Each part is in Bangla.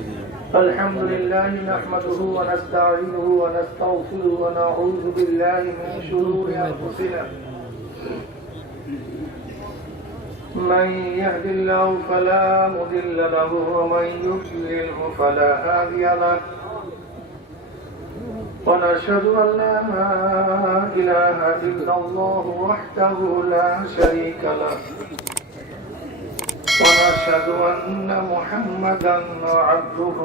الحمد لله نحمده ونستعينه ونستغفره ونعوذ بالله من شرور أنفسنا من يهد الله فلا مضل له ومن يضلل فلا هادي له ونشهد أن لا إله إلا الله وحده لا شريك له ونشهد أن محمدا عبده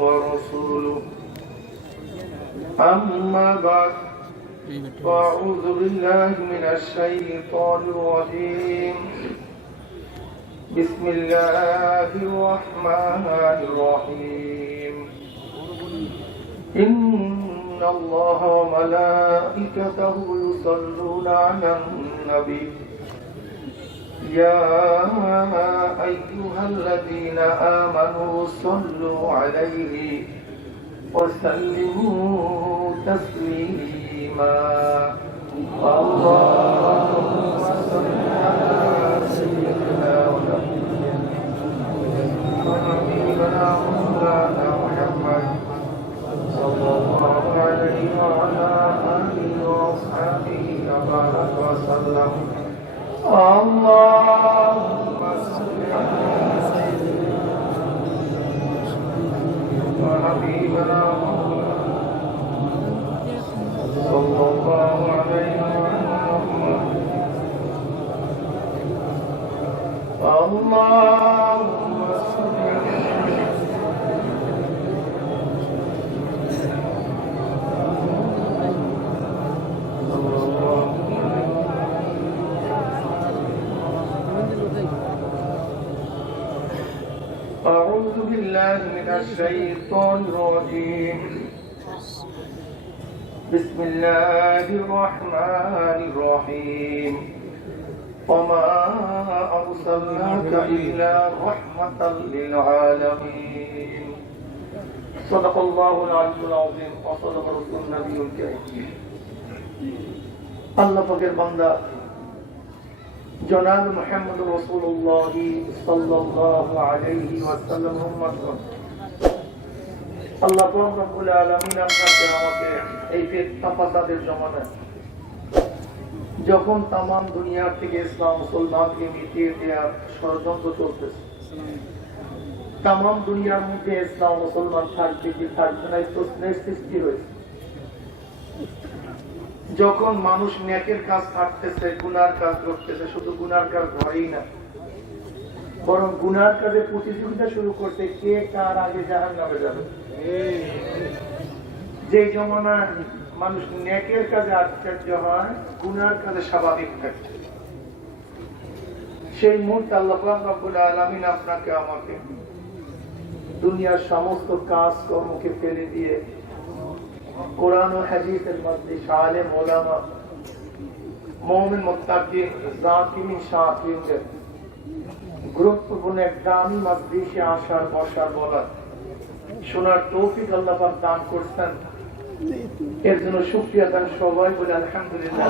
ورسوله أما بعد فأعوذ بالله من الشيطان الرجيم بسم الله الرحمن الرحيم إن الله وملائكته يصلون على النبي يا أيها الذين آمنوا صلوا عليه وسلموا تسليما اللهم صل على سيدنا ونبينا مولانا محمد صلى الله عليه وعلى آله وأصحابه وبارك وسلم اللهم صل على سيدنا وحبيبنا صلى الله عليه وسلم اللهم صل أعوذ بالله من الشيطان الرجيم بسم الله الرحمن الرحيم وما أرسلناك إلا رحمة للعالمين صدق الله العلي العظيم وصدق رسول النبي الكريم الله فقير بندا جناب محمد رسول الله صلى الله عليه وسلم আল্লাহ রব্বুল আলামিন আপনাকে আমাকে এই ফিতনা ফাসাদের জমানায় যখন তামাম দুনিয়া থেকে ইসলাম মুসলমানকে মিটিয়ে দেওয়ার ষড়যন্ত্র চলতেছে, তামাম দুনিয়ার মধ্যে ইসলাম মুসলমান থাকবে কি থাকবে না এই প্রশ্নের সৃষ্টি হয়েছে। যখন মানুষ নেকের কাজ ছাড়তেছে, গুনার কাজ করতেছে, শুধু গুনার কাজ ধরেই না, বরং গুনার কাজে প্রতিযোগিতা শুরু করতে কে কার আগে জাহান্নামে যাবে। যে জমানায় মানুষ নেকের কাজে আশ্চর্য হয়, গুনার কাজে স্বাভাবিক থাকে, সেই মুহূর্তে আল্লাহ পাক রব্বুল আলামিন আপনাকে আমাকে দুনিয়ার সমস্ত কাজ কর্মকে ফেলে দিয়ে কোরআন ও হাদিসের মধ্যে আলেম ওলামা মুমিন মুত্তাকিন যাকিরিন শাকিরিনদের গুরুত্বপূর্ণ এক দামি মজলিসে আসার বসার বলার শোনার তৌফিক আল্লাহ পাক দান করছেন। এর জন্য শুকরিয়া দান সবাই বলে আলহামদুলিল্লাহ।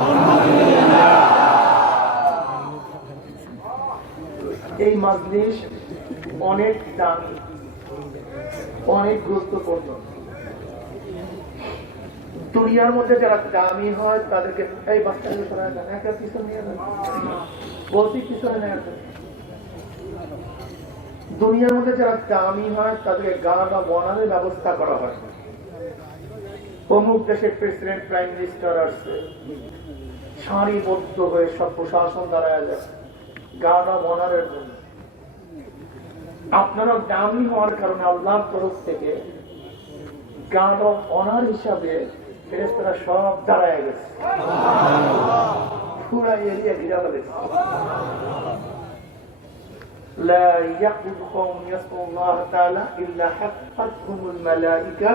এই মজলিস অনেক দামি, অনেক গুরুত্বপূর্ণ। দুনিয়ার মধ্যে যারা দামি হয় তাদেরকে এই বাচ্চাকে সরায় দেন, একটা পিছনে নিয়ে যান, বলছি পিছনে নেওয়া। দুনিয়ার মধ্যে যারা দামি হয় তাদেরকে গা বা বনানের ব্যবস্থা করা হয়। অমুক দেশের প্রেসিডেন্ট প্রাইম মিনিস্টার আসছে, সারিবদ্ধ হয়ে সব প্রশাসন দাঁড়ায় যায় গা বা বনারের জন্য। আপনারা দামি হওয়ার কারণে আল্লাহর তরফ থেকে গা বা অনার হিসাবে ফেরেশতারা সব দাঁড়ায় গেছে, পুরা এরিয়া ঘিরা ফেলেছে। لا يقبض قوم يذكر الله تعالى إلا حفتهم الملائكة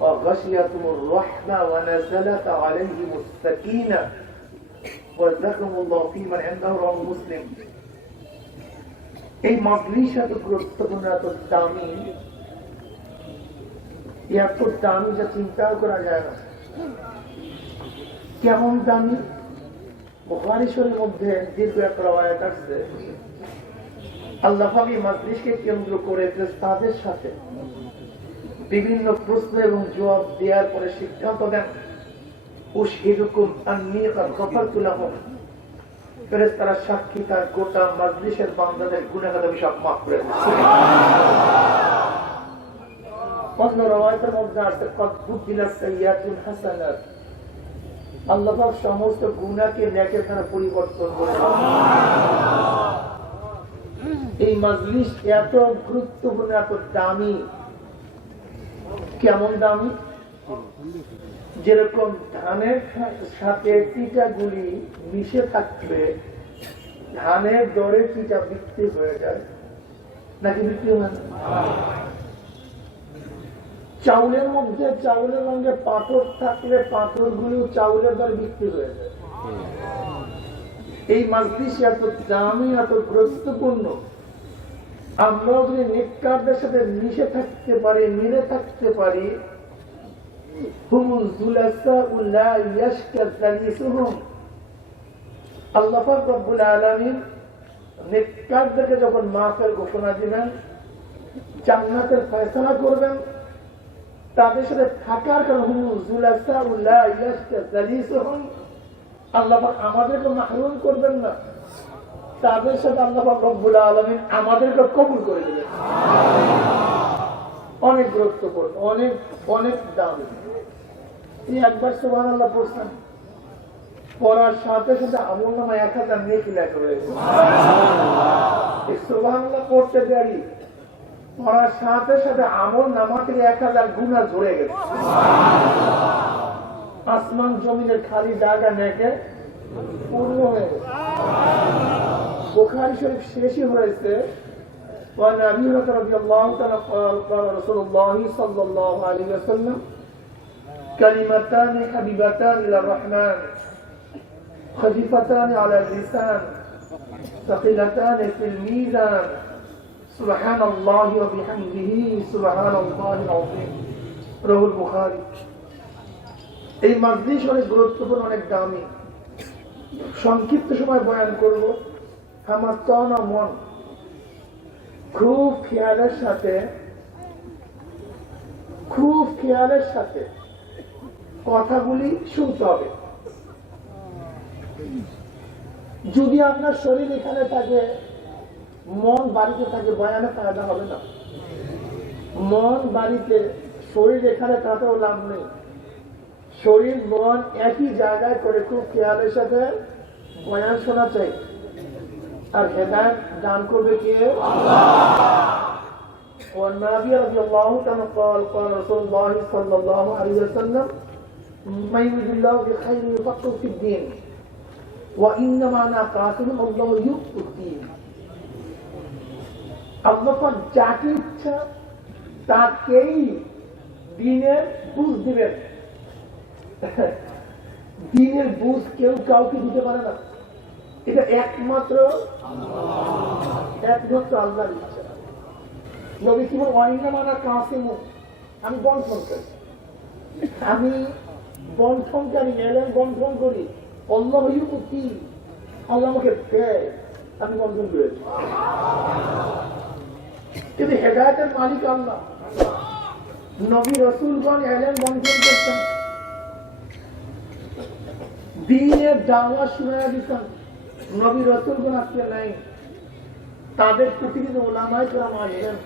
وغشيتهم الرحمة ونزلت عليهم السكينة وذكرهم الله في من عنده رواه مسلم। এই মজলিস এত গুরুত্বপূর্ণ, এত দামি, এত দামি যা চিন্তাও করা যায় না। কেমন দামি? বুখারী শরীফের মধ্যে দীর্ঘ এক রওয়ায়াত আছে, আল্লাহ পাক এই মাজলিসকে কেন্দ্র করে তাদের সাথে বিভিন্ন প্রশ্ন এবং জবাব দেওয়ার পরে সিদ্ধান্ত দেন উশহিদুকুম আন্নী ক্বাদ গফারতু লাহুম, ফেরেশতারা সাক্ষী তার গোটা মাজলিসের বান্দাদের গুনাহ আমি সব মাফ করে দিয়েছি। অন্য রওয়ায়াতের মধ্যে আছে ক্বাদ বুদ্দিলাস সাইয়্যাতুল হাসানাত, আল্লাহ পাক সমস্ত গুনাহকে নেকের দ্বারা পরিবর্তন করে দেন। এই মাজলিস এত গুরুত্বপূর্ণ, এত দামি। কেমন দামি? যেরকম ধানের সাথে চিটাগুলি মিশে থাকবে, ধানের দরে চিটা বিক্রি হয়ে যায় নাকি বিক্রি হয় না? চাউলের মধ্যে চাউলের রঙে পাথর থাকলে পাথরগুলো চাউলের দরে বিক্রি হয়ে যায়। এই মাজলিস এত দামি, এত গুরুত্বপূর্ণ। আমরা যদি নেককারদের সাথে মিশে থাকতে পারি, মিলে থাকতে পারি, আল্লাহ পাক রব্বুল আলামিন নেককারদেরকে যখন মাফের ঘোষণা দিবেন, জান্নাতের ফয়সালা করবেন, তাদের সাথে থাকার কারণে আল্লাহ পাক আমাদেরকে মাহরুম করবেন না, তাদের সাথে আল্লাহ পাক রব্বুল আলামিন আমাদেরকে কবুল করে দিবেন। অনেক গুরুত্বপূর্ণ, অনেক অনেক দামি। এই একবার সুবহানাল্লাহ পড়ছেন, পড়ার সাথে সাথে আমল নামা 1000 নেকি লেখা হয়েছে। এই সুবহানাল্লাহ পড়তে দেরি, পড়ার সাথে সাথে আমল নামা থেকে 1000 গুনাহ ঝরে গেছে। আসমান জমিনের খালি জায়গা নেকে পূর্ণ হয়ে গেছে। বুখারী শরীফ শেষই হয়েছে وعن أبي هريرة رضي الله تعالى قال قال رسول الله صلى الله عليه وسلم كلمتان حبيبتان إلى الرحمن خفيفتان على اللسان ثقيلتان في الميزان سبحان الله وبحمده سبحان الله العظيم رواه البخاري। এই মাজলিস অনেক গুরুত্বপূর্ণ, অনেক দামি। সংক্ষিপ্ত সময় বয়ান করব। আমার তন মন খুব খেয়ালের সাথে কথাগুলি শুনতে হবে। যদি আপনার শরীর এখানে থাকে, মন বাড়িতে থাকে, বয়ানে ফায়দা হবে না। মন বাড়িতে, শরীর এখানে থাকাও লাভ নেই। শরীর মন একই জায়গায় করে খুব খেয়ালের সাথে বয়ান শোনা চাই। আর হেদায়েত দান করবে কে? আল্লাহ। والنبي رضي الله عنه قال قال رسول الله صلى الله عليه وسلم من يريد الله بخير يفقهه في الدين وإنما أنا قاسم الله يؤتي الدين। আল্লাহ পাক যাকে ইচ্ছা তাকেই দ্বীনের বুঝ দিবেন। দ্বীনের বুঝ কেউ কাউকে দিতে পারে না, এটা একমাত্র আল্লাহর ইচ্ছা। নবী কি বলেন, আমি বন্টনকারী, আমি বন্টনকারী, এলেন বন্টন করি। আল্লাহ ইউতি, আল্লাহ আমাকে দেয়, আমি বন্টন করেছি। কিন্তু হেদায়েতের মালিক আল্লাহ। নবী রাসূলগণ এলেন বন্টন করতেন, দ্বীনের দাওয়াত শুনায়া দিতেন। নবী রাসূলগণ আজকে নাই, তাদের প্রতিনিধি ওলামায়ে কেরাম আসবেন,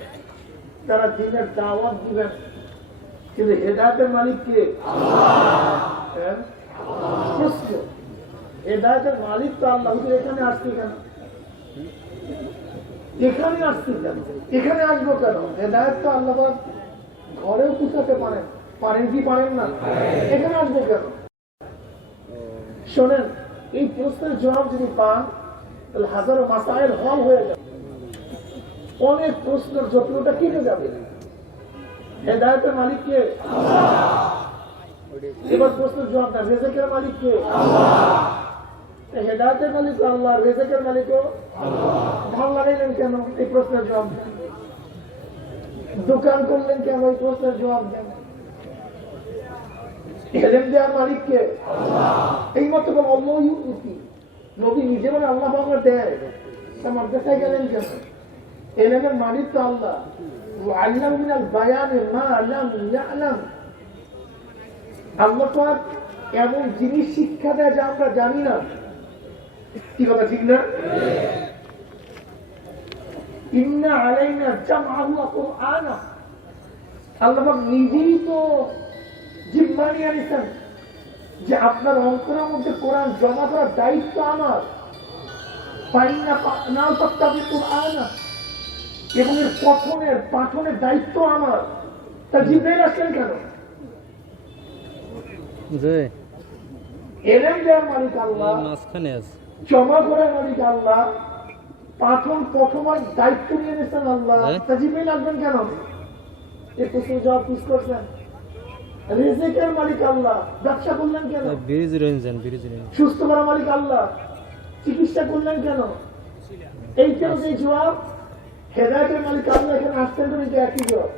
তারা দ্বীনের দাওয়াত দিবেন। কিন্তু হেদায়েতের মালিক কে? আল্লাহ। প্রশ্ন, হেদায়েতের মালিক তো আল্লাহ। এখানে আসছে কেন? এখানে আসছে কেন? এখানে আসবো কেন? হেদায়েত তো আল্লাহ ঘরেও পুষাতে পারেন, পারেন কি পারেন না? এখানে আসবো কেন? শোনেন, এই প্রশ্নের জবাব যদি পান তাহলে হাজারো মাসাইল হল হয়ে যাবে, অনেক প্রশ্নের জটিলতা কেটে যাবে। হেদায়েতের মালিক কে? আল্লাহ। এবার প্রশ্নের জবাব না, রিজেকের মালিক কে? আল্লাহ। হেদায়েতের মালিক আল্লাহ, রিজেকের মালিকও আল্লাহ। ধান লাগাইলেন কেন? এই প্রশ্নের জবাব দেন। দোকান করলেন কেন? এই প্রশ্নের জবাব দেন। এলেম দেওয়ার মালিক কে? আল্লাহ। এই মতো আল্লাহ ইউতি, নবী নিজে বলে আল্লাহ আমাকে দেয়, আমার দেখায় গেলেন কেন? এলেমের মালিক তো আল্লাহ। আল্লাহ মিনাল বায়ানে মা লাম ইয়ালাম, আল্লাহ পাক এমন জিনিস শিক্ষা দেয় যা আমরা জানি না। কি কথা ঠিক না? ইন্না আলাইনা জামআহু ওয়া কুরআনা, আল্লাহ পাক নিজেই তো জিম্মা নিয়ে নিছেন যে আপনার অন্তরের মধ্যে কোরআন জমা করার দায়িত্ব আমার। ফাইন্না নাও তাত্তাবি কুরআনা, এবং এর পাঠনের দায়িত্ব আমার। তা জিব্রাইল আসলেন কেন? এলেম দেওয়ার মালিক আল্লাহ, জমা করার মালিক আল্লাহ, পঠনের দায়িত্ব নিয়ে নিয়েছেন আল্লাহ। তা জিব্রাইল আসবেন কেন? এই প্রশ্ন জবাব পুশ করছেন। রিজিকের মালিক আল্লাহ, ব্যবসা করলেন কেন? সুস্থ করার মালিক আল্লাহ, চিকিৎসা করলেন কেন? এইটাও যে জবাব। হেদায়েতের মালিক আল্লাহ, এখানে আসতেন তো এটা একই জবাব।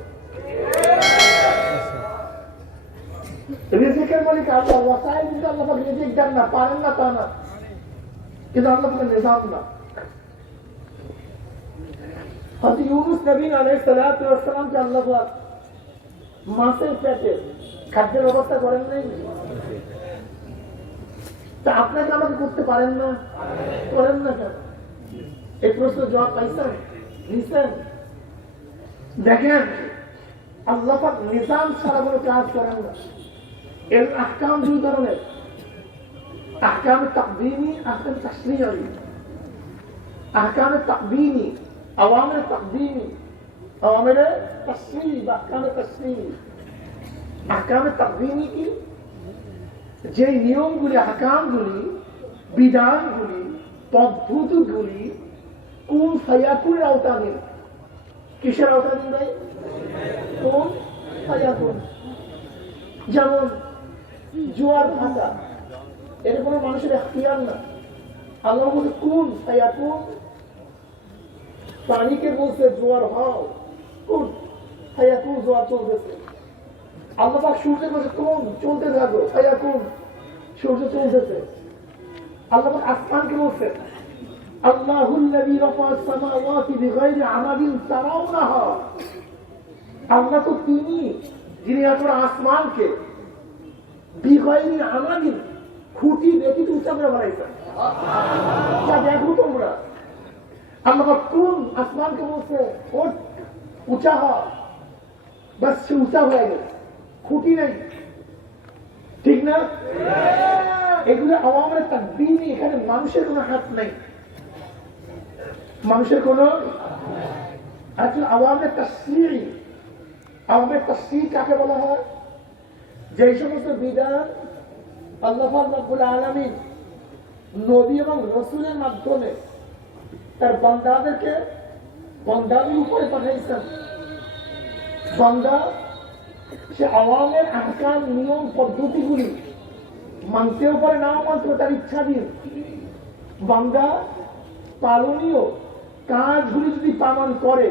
রিজিকের মালিক আল্লাহ, ওয়াসাইল কিন্তু আল্লাহ পাক রিজিক দেন না, পারেন না তা না, কিন্তু আল্লাহ পাকের নিজাম না। হযরত ইউনূস নবী আলাইহিস সালাতু ওয়াস সালামকে আল্লাহ পাক মাছের পেটে খাদ্যের ব্যবস্থা করেন নাই? তা আপনাকে আমাকে করতে পারেন না, করেন না কেন? এই প্রশ্ন জবাব পাইছেন, নিছেন? দেখেন, আল্লাহ পাক নিজাম ছাড়া কোনো কাজ করেন না। এর আহকাম দুই ধরনের, আহকামে তাকদীমি, আহকামে তাশরীঈ। আহকামে তাকদীমি, আওয়ামির তাকদীমি, আওয়ামির তাশরীঈ বা আহকামে তাশরীঈ। আহকামে তাকদীমি কি? যে নিয়মগুলি, আহকামগুলি, বিধানগুলি, পদ্ধতিগুলি কোন ফায়াকুনের আওতাধীন। কিসের আওতাধীন ভাই? কোন ফায়াকুন। যেমন জোয়ার ভাটা, এটা কোনো মানুষের এখতিয়ার না। আল্লাহ বলছে কোন ফায়াকুন, পানিকে বলছে জোয়ার হও, কোন ফায়াকুন, জোয়ার চলতেছে। আল্লাহ পাক সূর্য বলছে কোন চলতে থাকো, ফায়াকুন, সূর্য চলতেছে। আল্লাহ পাক আসমানকে বলছে আল্লাহুল্লাযী রাফা'আস সামাওয়াতি বিগাইরি আমাদিন তারাউনাহা, আল্লাহ তো তিনি যিনি আপনার আসমানকে বিগাইরি আমাদিন, খুঁটি ব্যতীত উঁচা করে বানাইছেন। যা দেখো তোমরা। আল্লাহ পাক কোন আসমানকে বলছে ওঠ, উঁচা হ, বাস সে উঁচা হয়ে গেছে, খুঁটি নেই। ঠিক না? এগুলো আওয়ামের তাকদীমি, এখানে মানুষের কোনো হাত নেই, মানুষের কোনো। আসলে আওয়ামের তাশরীঈ, আওয়ামের তাশরীঈ কাকে বলা হয়? যে সমস্ত বিধান আল্লাহ পাক রব্বুল আলামিন নবী এবং রাসূলের মাধ্যমে তার বান্দাদেরকে বান্দাদের উপরে পাঠাইছেন। বান্দা সে আওয়ামের আহকাম, নিয়ম, পদ্ধতিগুলি মানতেও পারে, নাও মানতে তার ইচ্ছাধীন। বান্দা পালনীয় কাজগুলি যদি পালন করে,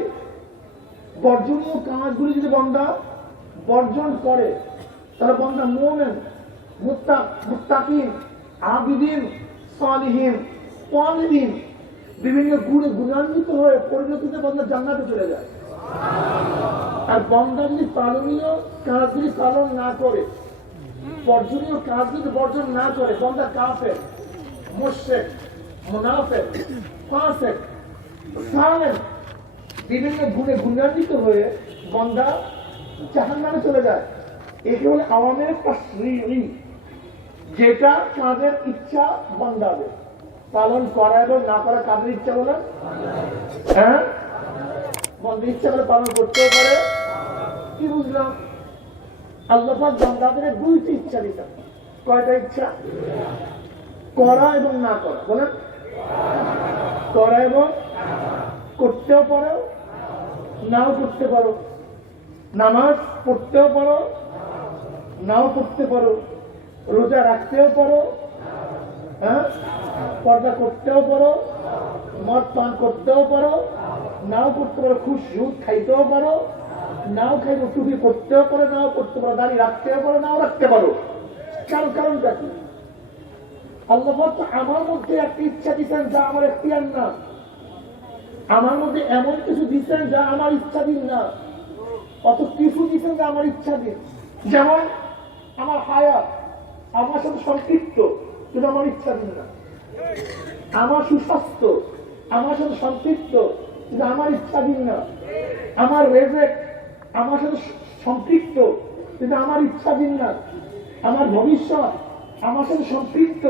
বর্জনীয় কাজগুলি যদি বান্দা বর্জন করে, তাহলে বান্দা মুমিন, মুত্তাকিন, আবিদিন, সালিহিন, তালিবিন, বিভিন্ন গুণে গুণান্বিত হয়ে পরিণতিতে বান্দা জান্নাতে চলে যায়। আর বান্দা যদি পালনীয় কাজগুলি পালন না করে, বর্জনীয় কাজগুলি বর্জন না করে, বান্দা কাফের, মুশরিক, মুনাফিক, ফাসিক, জালেম, বিভিন্ন গুণে গুণান্বিত হয়ে বান্দা জাহান্নামে চলে যায়। একে বলে আওয়ামের তাশরীঈ, যেটা কাজের ইচ্ছা বান্দাদের পালন করা এবং না করা কাজের ইচ্ছা বলে। হ্যাঁ, বান্দা ইচ্ছা করে পালন করতেও পারে। কি বুঝলাম? আল্লাহ পাক বান্দাদের দুইটি ইচ্ছা দিতেন। কয়টা ইচ্ছা? করা এবং না করা। বলেন, করা এবং করতেও পারো, নাও করতে পারো। নামাজ পড়তেও পারো, নাও পড়তে পারো। রোজা রাখতেও পারো, হ্যাঁ, পর্দা করতেও পারো, মদ পান করতেও পারো, নাও করতে পারো। সুদ খাইতেও পারো, নাও খাইতে। টুপি করতেও পারো, নাও করতে পারো। দাড়ি রাখতেও পারো, নাও রাখতে পারো। কারণটা কি? আল্লাহ তো আমার মধ্যে একটা ইচ্ছা দিচ্ছেন যা আমার এখতিয়ার না। আমার মধ্যে এমন কিছু দিচ্ছেন যা আমার ইচ্ছাধীন না, কত কিছু দিচ্ছেন যা আমার ইচ্ছাধীন। যেমন আমার হায়াত আমার সাথে সম্পৃক্ত, কিন্তু আমার ইচ্ছাধীন না। আমার সুস্বাস্থ্য আমার সাথে সম্পৃক্ত, কিন্তু আমার ইচ্ছাধীন না। আমার রেজেক আমার সাথে সম্পৃক্ত, কিন্তু আমার ইচ্ছাধীন না। আমার ভবিষ্যৎ আমার সাথে সম্পৃক্ত,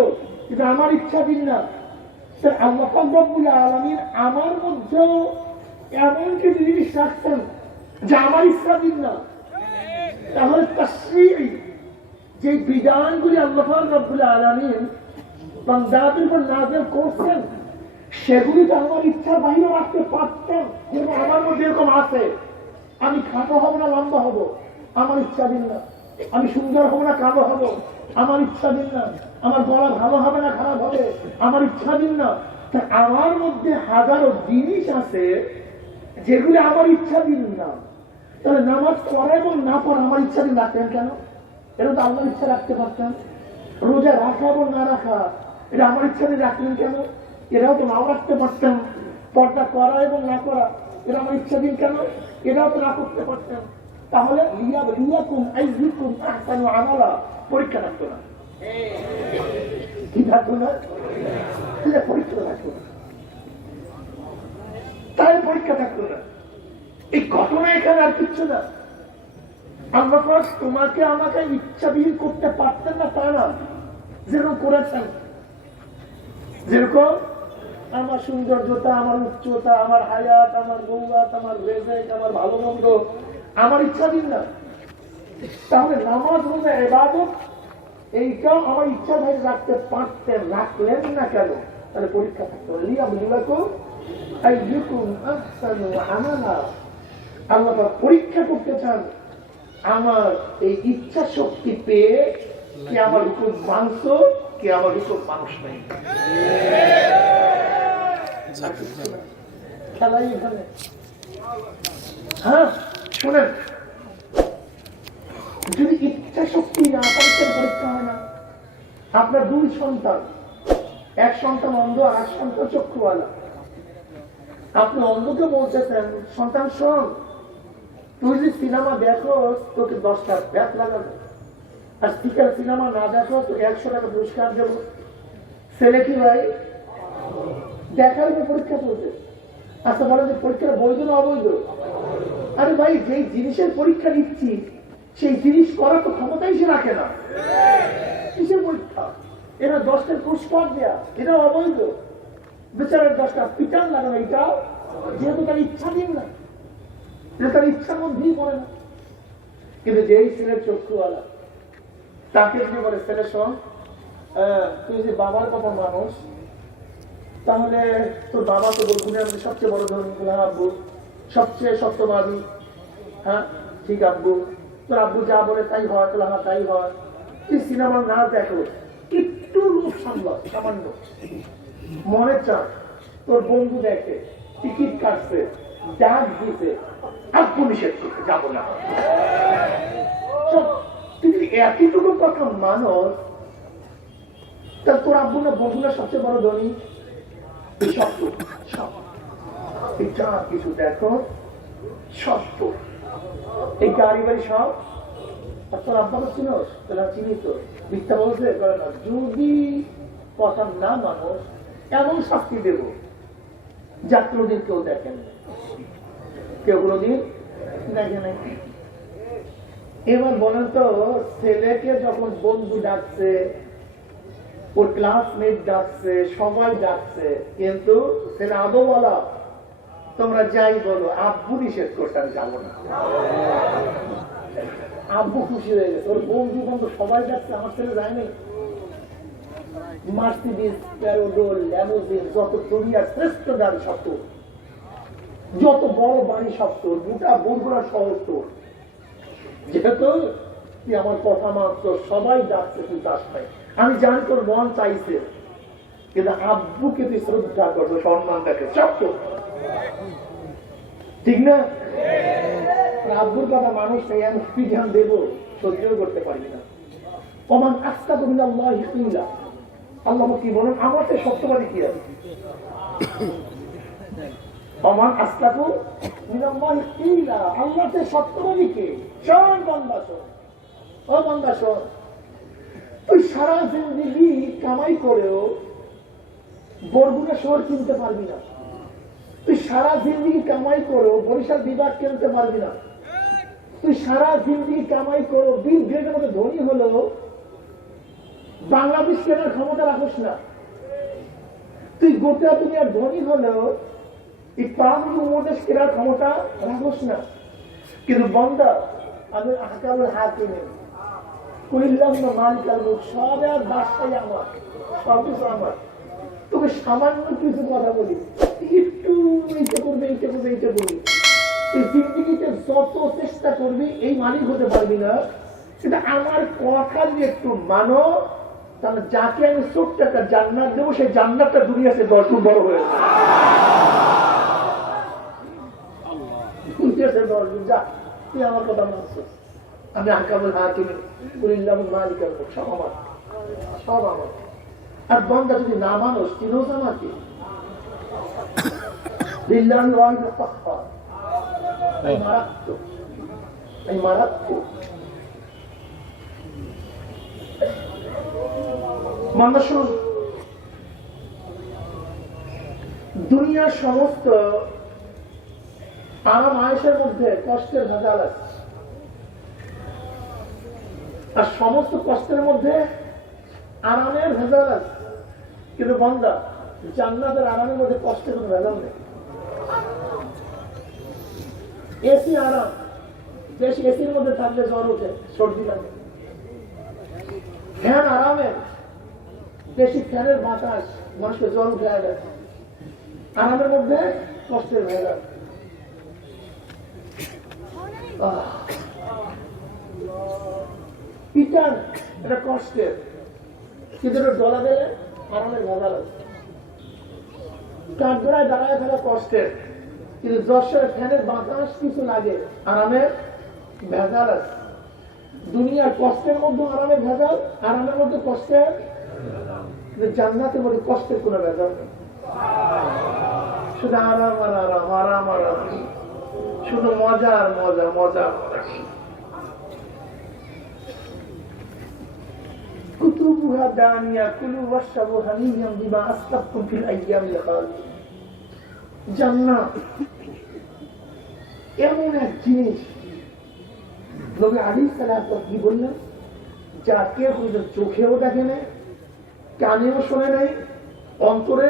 কিন্তু আমার ইচ্ছাধীন না। আল্লাহ পাক রব্বুল আলামিন আমার মধ্যেও এমন কিছু জিনিস রাখছেন যা আমার ইচ্ছাধীন না। তাহলে তাশরীঈ যে বিধানগুলি আল্লাহ পাক রব্বুল আলামিন বান্দাদের উপর নাযিল করছেন, সেগুলি তো আমার ইচ্ছার বাইরে রাখতে পারতেন। যেরকম আমার মধ্যে এরকম আছে, আমি খাটো হব না লম্বা হব, আমার ইচ্ছাধীন না। আমি সুন্দর হব না কালো হব, আমার ইচ্ছাধীন না। আমার গলা ভালো হবে না খারাপ হবে, আমার ইচ্ছাধীন না। আমার মধ্যে হাজারো জিনিস আছে যেগুলি আমার ইচ্ছাধীন না। তাহলে নামাজ পড়া এবং না পড়া আমার ইচ্ছাধীন রাখতেন কেন? এটা তো আল্লাহর ইচ্ছা রাখতে পারতেন। রোজা রাখা এবং না রাখা এটা আমার ইচ্ছাধীন রাখলেন কেন? এরাও তো নাও রাখতে পারতেন। পর্দা করা এবং না করা এটা আমার ইচ্ছাধীন কেন? এরাও তো না করতে পারতেন। তাহলে পরীক্ষা থাকতো না, কি থাকতো না? পরীক্ষা থাকতো না, তাই পরীক্ষা থাকতো না। এই ঘটনা এখানে আর কিচ্ছু না। আল্লাহ পাক তোমাকে আমাকে ইচ্ছাবিহীন করতে পারতেন না তা না, যেরকম করেছেন। যেরকম আমার সৌন্দর্যতা, আমার উচ্চতা, আমার হায়াত, আমার গৌরাত, আমার রেজেক, আমার ভালো মন্দ আমার ইচ্ছাধীন না। তাহলে নামাজ রোজা ইবাদত এইটাও আমার ইচ্ছা ভাই রাখতে পারতেন, রাখলেন না কেন? তাহলে পরীক্ষা থাকতো। আল্লাহ পরীক্ষা করতে চান আমার এই ইচ্ছা শক্তি পেয়ে কি আমার হুকুম মানছ, কি আমার হুকুম মানুষ নেই। খেলাই এখানে। হ্যাঁ শোনেন, যদি ইচ্ছা শক্তি না থাকতে পরীক্ষা হয় না। আপনার দুই সন্তান, এক সন্তান অন্ধ আর এক সন্তান চক্ষুওয়ালা। আপনি অন্ধকে বলতেছেন, সন্তান শোন, তুই যদি সিনেমা দেখো তোকে 10টা ব্যাট লাগাবো, আর স্পিকার সিনেমা না দেখো তোকে 100 টাকা পুরস্কার দেবো। ছেলে কি ভাই দেখার উপর পরীক্ষা চলছে। আচ্ছা বলেন যে পরীক্ষা বৈধ না অবৈধ? আরে ভাই যেই জিনিসের পরীক্ষা নিচ্ছি সেই জিনিস করার তো ক্ষমতাই সে রাখে না। কিসের পরীক্ষা? এরা 10টার পুরস্কার দেয়া, এটা অবৈধ। বেচারের 10টা পিটান লাগানো, এটা যেহেতু তার ইচ্ছাধীন না, তার ইচ্ছার মধ্যেই পড়ে না। কিন্তু যেই ছেলের চক্ষুওয়ালা, তাকে যদি বলে ছেলে শোন, তুই যে বাবার কথা মানুষ, তাহলে তোর বাবা তো দুনিয়ার মধ্যে সবচেয়ে বড় ধর্ম। হ্যাঁ আব্বু, সবচেয়ে সত্যবাদী। হ্যাঁ ঠিক আব্বু, তোর আব্বু যা বলে তাই হয়। তাহলে হ্যাঁ তাই হয়। তুই সিনেমার না দেখো, একটু লোক সামলা, সামান্য মনে চান তোর বন্ধু দেখে, টিকিট কাটছে, ডাক দিতে, আব্বু নিষেধ করতে যাবো না। তুই যদি এতটুকু কথা মানুষ, তাহলে তোর আব্বু না বন্ধুরা সবচেয়ে বড় ধনী। কিছু দেখো সত্য, এই গাড়ি বাড়ি সব তোর আব্বাকে চিনোস? তাহলে চিনি তো, মিথ্যা বলছে করে না। যদি কথা না মানুষ, এমন শাস্তি দেব যা কোনোদিন কেউ দেখেন, কেউ কোনোদিন দেখে নাই। এবার বলেন তো, ছেলেকে যখন বন্ধু ডাকছে, ওর ক্লাসমেট ডাকছে, সবাই ডাকছে, কিন্তু ছেলে আদৌ বলা তোমরা যাই বলো, আব্বু নিষেধ করতে আমি যাবো না। আব্বু খুশি হয়ে গেছে, ওর বন্ধু বন্ধু সবাই ডাকছে, আমার ছেলে যায় নাই। মার্সিডিজ, প্যারোডোল, ল্যামোজিন, যত দুনিয়ার শ্রেষ্ঠ গাড়ি সব তোর, যত বড় বাড়ি সব তোর, গোটা বন্ধুরা শহর তোর। যেহেতু তুই আমার কথা মাত্র, সবাই ডাকছে, তুই যাস নাই। আমি জানি তোর মন চাইছে, কিন্তু আব্বুকে তুই শ্রদ্ধা করবো, সম্মান দেখে সব তোর, ঠিক না? আব্বুর কথা মানুষ নেই, আমি কি ধ্যান দেবো, সহ্য করতে পারি না। ওমান আস্তা কবিল্লাহ হিকুল্লাহ, আল্লাহ কি বলেন, আমার তো সত্যবাদী কি আছে? অমান আসলাকু মিনাল্লাহি কিলা, আল্লাহ তে সত্যবাদী কে? শোন বান্দা শোন, ও বান্দা শোন, তুই সারা জিন্দেগি কামাই করেও বরগুনা শহর কিনতে পারবি না। তুই সারা জিন্দেগি কামাই করেও বরিশাল বিভাগ কিনতে পারবি না। তুই সারা জিন্দেগি কামাই করো, বিল গেটের মতো ধনী হলেও বাংলাদেশ কেনার ক্ষমতা রাখিস না। তুই গোটা দুনিয়ার ধনী হলেও এই পারমাণবিক উপদেশ কেনার ক্ষমতা রাখিস না। কিন্তু বান্দা, আমি আহকামুল হাকিমিন কুলিল্লাহুম্মা মালিকাল মুলক, সবের বাদশাহী আমার, সবকিছু আমার। তোকে সামান্য কিছু কথা বলি, একটু এইটা করবে, এইটা করবে, এইটা বলি, তুই জিন্দেগিতে যত চেষ্টা করবি এই মালিক হতে পারবি না। কিন্তু আমার কথা নিয়ে একটু মানো, তাহলে যাকে আমি ছোট্ট একটা জান্নাত দেবো, সেই জান্নাতটা দুনিয়াতে 10 গুণ বড় হয়ে যাবে। যা, তুই আমার কথা মানছিস, আমি আহকামুল হাকিমিন কুলিল্লাহুল মালিকাল মুলক, সব আমার, সব আমার। আর বান্দা যদি না মানুষ, চিনোস আমাকে, লিল্লাহি ওয়াহিদুল কাহ্হার, আমি মারাত্মক, আমি মারাত্মক। মানুষ দুনিয়ার সমস্ত আরাম আয়েশের মধ্যে কষ্টের ভেজাল আছে, আর সমস্ত কষ্টের মধ্যে আরামের ভেজাল আছে। কিন্তু বান্দা, জান্নাতের আরামের মধ্যে কষ্টের কোনো ভেজাল নেই। এসি আরাম, বেশি এসির মধ্যে থাকলে জ্বর ওঠে, সর্দি লাগে। ফ্যান আরামের, বেশি ফ্যানের বাতাস মানুষকে জ্বর উঠে যায়। আরামের মধ্যে কষ্টের ভেজাল। পিটান এটা কষ্টের, কিন্তু ডলা গেলে আরামের ভেজাল আছে। কাঠগড়ায় দাঁড়ায় ফেলা কষ্টের, কিন্তু যশোরে ফ্যানের বাতাস কিছু লাগে, আরামের ভেজাল আছে। দুনিয়ার কষ্টের মধ্যে আরামের ভেজাল, আরামের মধ্যে কষ্টের, জান্নাতের মধ্যে কষ্টের কোনো ভেজাল নেই। শুধু আরাম আর আরাম, আরাম আর আরাম, শুধু মজা আর মজা, মজা আর মজা। কুতুবুহা দানিয়া কুলু ওয়াশরাবু হানিয়াম বিমা আসলাফতুম ফিল আইয়ামিল খালিদ। জান্নাত এমন এক জিনিস, নবী আলাইহিস সালাম কি বললেন, যা কেউ চোখেও দেখে নাই, কানেও শোনে নাই, অন্তরে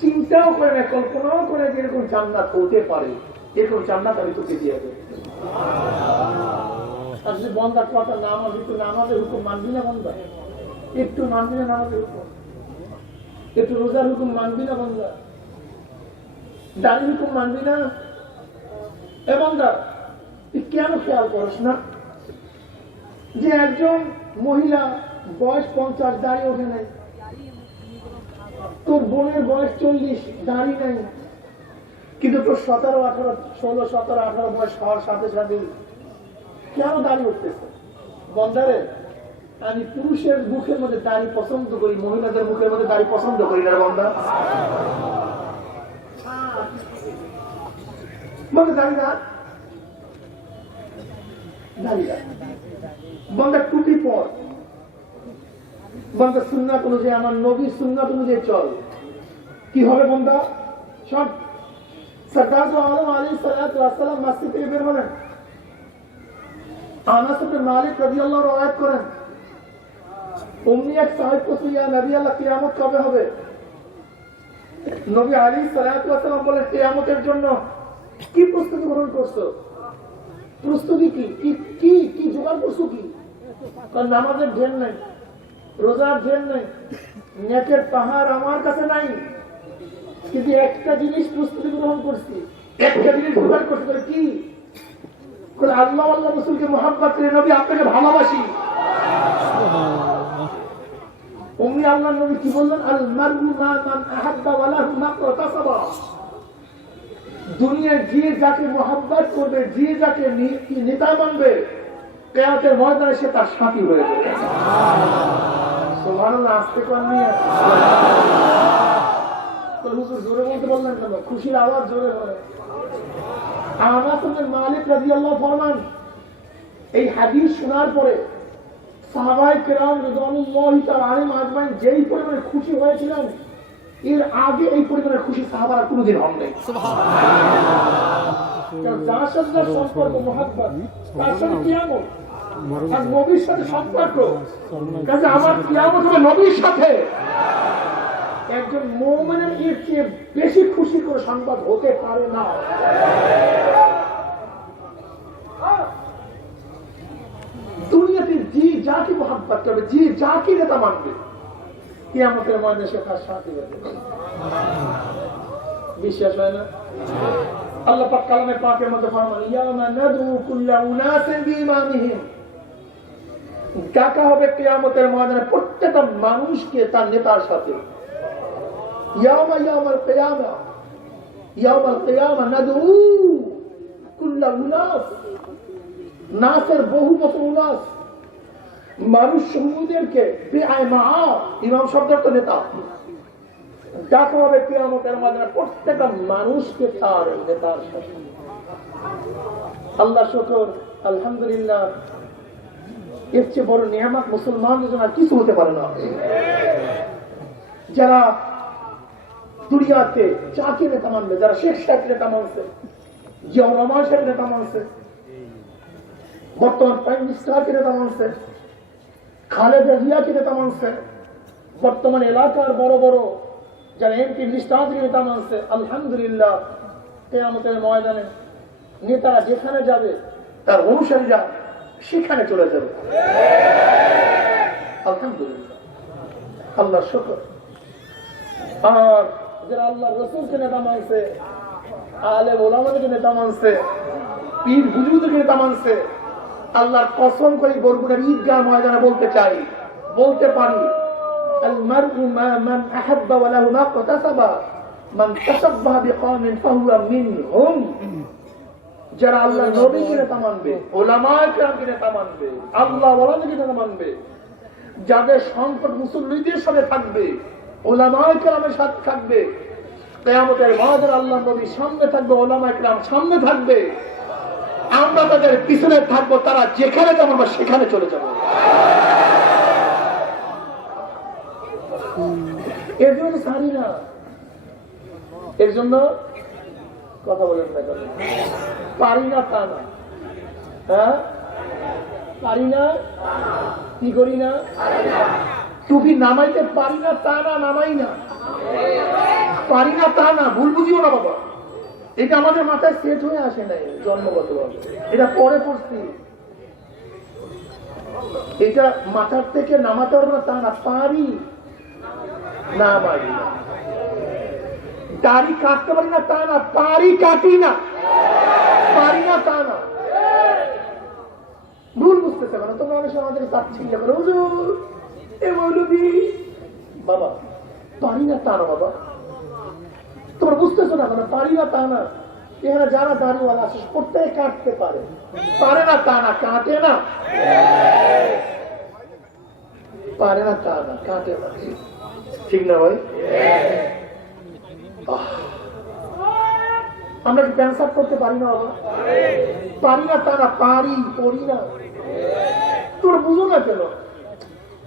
চিন্তাও করে না, কল্পনাও করে যে এরকম জান্নাত হতে পারে, এরকম জান্নাত আমি তোকে দিয়ে দেব। আর যদি বন্ধা কথা না মানবি, তো নামাজের হুকুম মানবি না বন্ধা, একটু মানবি না নামাজের হুকুম, একটু রোজার হুকুম মানবি না বন্ধা, দাড়ির হুকুম মানবি না। এ বন্ধা, তুই কেন খেয়াল করিস না যে একজন মহিলা বয়স 50, দাড়ি ওঠে নাই, তোর বোনের বয়স 40, দাড়ি নাই, কিন্তু তোর 17, 18, 16, 17, 18 বয়স হওয়ার সাথে সাথে কেন দাড়ি উঠতেছে? বন্ধারে, আমি পুরুষের মুখের মধ্যে দাড়ি পছন্দ করি, মহিলাদের মুখের মধ্যে দাড়ি পছন্দ করি না। বন্ধা বন্ধা দাড়ি না, দাড়ি না, বন্ধা টুপি পর, বন্ধা সুন্নাত অনুযায়ী, আমার নবীর সুন্নাত অনুযায়ী চল। কি হবে বন্ধা? সব সরদার আলম আলাইহিস সালাম মসজিদ থেকে বের হলেন, আনাস ইবনে মালিক রাদিয়াল্লাহু আনহু রওয়ায়াত করেন, উম্মি এক সাহেব প্রশ্ন, ইয়া নবী আল্লাহ, কিয়ামত কবে হবে? নবী আলাইহিস সালাম বলেন, কিয়ামতের জন্য কি প্রস্তুতি গ্রহণ করছো? প্রস্তুতি কি কি কি জোগাড় করছো? কি? কারণ নামাজের ঢের নাই, রোজার ঢের নাই, নেকের পাহাড় আমার কাছে নাই, কিন্তু একটা জিনিস প্রস্তুতি গ্রহণ করছি, একটা জিনিস জোগাড় করছি। কি? আল্লাহ আল্লাহ রাসূলকে মহব্বত করে, নবী আপনাকে ভালোবাসি। উম্মি আল্লাহ নবী কি বললেন? আল মারউ মা মান আহাব্বা ওয়া লাহু মা কাসাবা। দুনিয়ায় যে যাকে মহব্বত করবে, যে যাকে নেতা মানবে, কিয়ামতের ময়দানে সে তার সাথী হয়ে যাবে। সুবহানাল্লাহ। আস্তে করে নিয়ে তো হুজুর জোরে বলতে বললেন কেন? খুশির আওয়াজ জোরে বলে। আনাস ইবনে মালিক রাদিয়াল্লাহু ফরমান, এই হাদিস শোনার পরে সাহাবায়ে কেরাম রাদিয়াল্লাহু তাআলা আলাইহিম আজমাইন যেই পরিমাণে খুশি হয়েছিলেন, এর আগে এই পরিমাণে খুশি সাহাবারা কোনোদিন হন নাই। সুবহানাল্লাহ। যার সাথে সম্পর্ক মুহাব্বত, তার সাথে কিয়ামত, আর নবীর সাথে সম্পর্ক, কাজে আমার কিয়ামত হবে নবীর সাথে। একজন মুমিনের এর চেয়ে বেশি খুশি করে সংবাদ হতে পারে না। দুনিয়াতে যে যাকে মহব্বত করবে, যে যাকে নেতা মানবে, কিয়ামতের ময়দানে সে তার সাথী হবে। বিশ্বাস হয় না? আল্লাহ পাক কালামে পাকের মধ্যে ফরমান, ইয়াউমা নাদউ কুল্লা উনাসিন বিইমানিহিম। ডাকা হবে কিয়ামতের ময়দানে প্রত্যেকটা মানুষকে তার নেতার সাথে। ইয়াউমাল কিয়ামা নাদউ কুল্লা উনাস। নাসের বহু বছর উনাস, মানুষ সমূহদেরকে ইমাম শব্দ তো নেতা। ডাকা হবে কিয়ামতের ময়দানে প্রত্যেকটা মানুষকে তার নেতার সাথে। আল্লাহ শুকর, আলহামদুলিল্লাহ, এর চেয়ে বড় নিয়ামত মুসলমানদের জন্য কিছু হতে পারে না। যারা দুনিয়াতে যাকে নেতা মানবে, যারা শেখ সাহেব নেতা মানছে, জিয়াউর রহমান সাহেব নেতা মানছে, বর্তমান প্রাইম মিনিস্টারকে নেতা মানছে, খালেদা জিয়াকে নেতা মানছে, বর্তমান এলাকার বড় বড় যারা এমপি মিনিস্টারকে নেতা মানছে, আলহামদুলিল্লাহ কিয়ামতের ময়দানে নেতারা যেখানে যাবে তার অনুসারীরা সেখানে চলে যাবে। আলহামদুলিল্লাহ, আল্লাহ শুকর। আর যারা আল্লাহ রসুলকে নেতা মানছে, আলেম ওলামাদেরকে নেতা মানছে, পীর হুজুরদেরকে নেতা মানছে, আল্লাহর কসম করে বরগুনার ঈদগাহ ময়দানে বলতে চাই, বলতে পারি, আল মারউ মা মান আহাব্বা ওয়া লাহু মা কাতাসাবা মান তাশাব্বাহা বিকওমিন ফাহুয়া মিনহুম। যারা আল্লাহ নবীকে নেতা মানবে, ওলামায়ে কেরামকে নেতা মানবে, আল্লাহ ওয়ালাদেরকে নেতা মানবে, যাদের সম্পদ মুসল্লিদের সাথে থাকবে, ওলামায়ে কেরামের সাথে থাকবে, কিয়ামতের ময়দানে আল্লাহ নবী সামনে থাকবে, ওলামায়ে কেরাম সামনে থাকবে, আমরা তাদের পিছনে থাকবো, তারা যেখানে যাবো আমরা সেখানে চলে যাব। এর জন্য সারি না, এর জন্য কথা বলেন না, পারি না তা না। হ্যাঁ, পারি না, কি করি না, টুপি নামাইতে পারি না তা না, নামাই না, পারি না তা না, ভুল বুঝিও না বাবা। এটা আমাদের মাথায় সেট হয়ে আসে নাই জন্মগতভাবে, এটা পরে পড়ছি। এটা মাথার থেকে নামাতে পারবো না তা না, পারি না, পারি না। দাড়ি কাটতে পারি না তা না, পারি, কাটি না, পারি না তা না। ভুল বুঝতেছে না তোমরা, অনেক সময় আমাদের চাচ্ছি হুজুর এ মৌলবী, বাবা পারি না তা না, বাবা তোমরা বুঝতেছো না কেন? পারি না তা না। এখানে যারা দাড়িওয়ালা আছে প্রত্যেকে কাটতে পারে, পারে না তা না, কাটে না, পারে না তা না, কাটে না। ঠিক না ভাই? আমরা কি প্যান্ট শার্ট করতে পারি না বাবা? পারি না তা না, পারি, করি না। তোমরা বুঝো না কেন?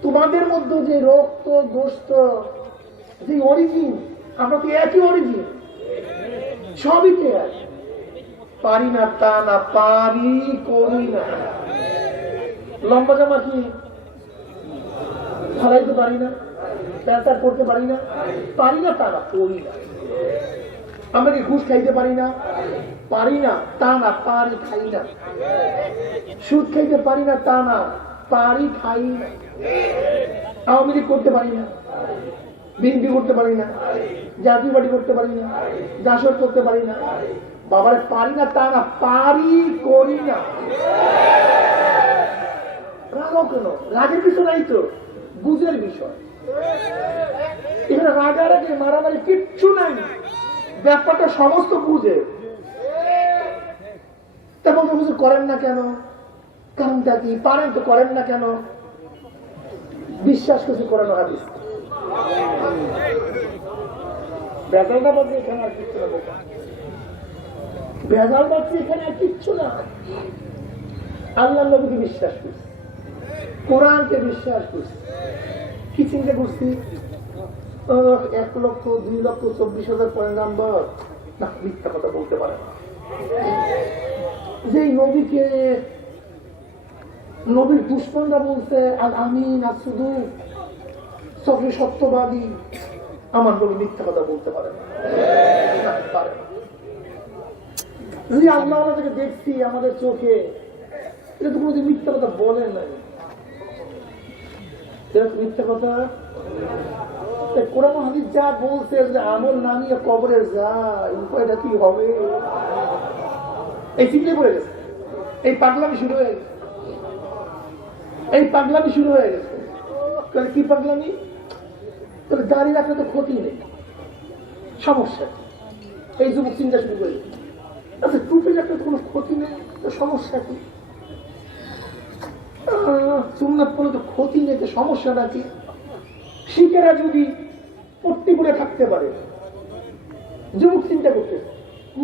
তোমাদের মধ্যে যে রক্ত গোস্ত, যে অরিজিন, আমরা তো একই অরিজিন, সবই তো এক। পারি না তা না, পারি, করি না। লম্বা জামা কি ফালাইতে পারি না, প্যান্ট শার্ট করতে পারি না, পারি না তা না, করি না। আমরা কি ঘুষ খাইতে পারি না? পারি না তা না, পারি, খাই না। সুদ খাইতে পারি না তা না, পারি, খাই না। আওয়ামী লীগ করতে পারি না, বিএনপি করতে পারি না, জাতীয় পার্টি করতে পারি না, জাসদ করতে পারি না। বাবার পারি না তা না, পারি, করি না। রাগও কেন? রাগের বিষয় নাই তো, বুঝের বিষয়। এখানে রাগারাগি মারামারি কিচ্ছু নাই, ব্যাপারটা সমস্ত বুঝে। তেমন কিছু করেন না কেন? কারণটা কি? পারেন তো, করেন না কেন? বিশ্বাস কিছু করেন হাদিস। ভেজালটা বাজছে এখানে আর কিচ্ছু না, ভেজাল বাজছে এখানে আর কিচ্ছু না। আল্লাহ নবীকে বিশ্বাস করছি, কোরআনকে বিশ্বাস করছি, কি চিন্তা করছি 1,02,24,000 পয়েন্ট নাম্বার না, মিথ্যা কথা বলতে পারে না। যে নবীকে নবীর দুশ্মনরা বলছে আল আমিন আর শুধু সবই সত্যবাদী, আমার নবী মিথ্যা কথা বলতে পারে না। যদি আল্লাহ থেকে দেখছি আমাদের চোখে, এটা তো কোনোদিন মিথ্যা কথা বলেন নাই, মিথ্যা কথা। কোরআন হাদিস যা বলছে যে আমল নামিয়ে কবরে যায়, উপায়টা কি হবে, এই চিন্তা করে গেছে, এই পাগলামি শুরু হয়ে গেছে, এই পাগলামি শুরু হয়ে গেছে। কি পাগলামি? তাহলে দাঁড়িয়ে রাখলে তো ক্ষতি নেই, সমস্যা এই যুবক চিন্তা শুরু করে। আচ্ছা টুপি রাখলে তো কোনো ক্ষতি নেই, তো সমস্যা কি? সুন্নাত পড়লে তো ক্ষতি নেই, তো সমস্যাটা কি? শিখেরা যদি পট্টি করে থাকতে পারে, যুবক চিন্তা করতে,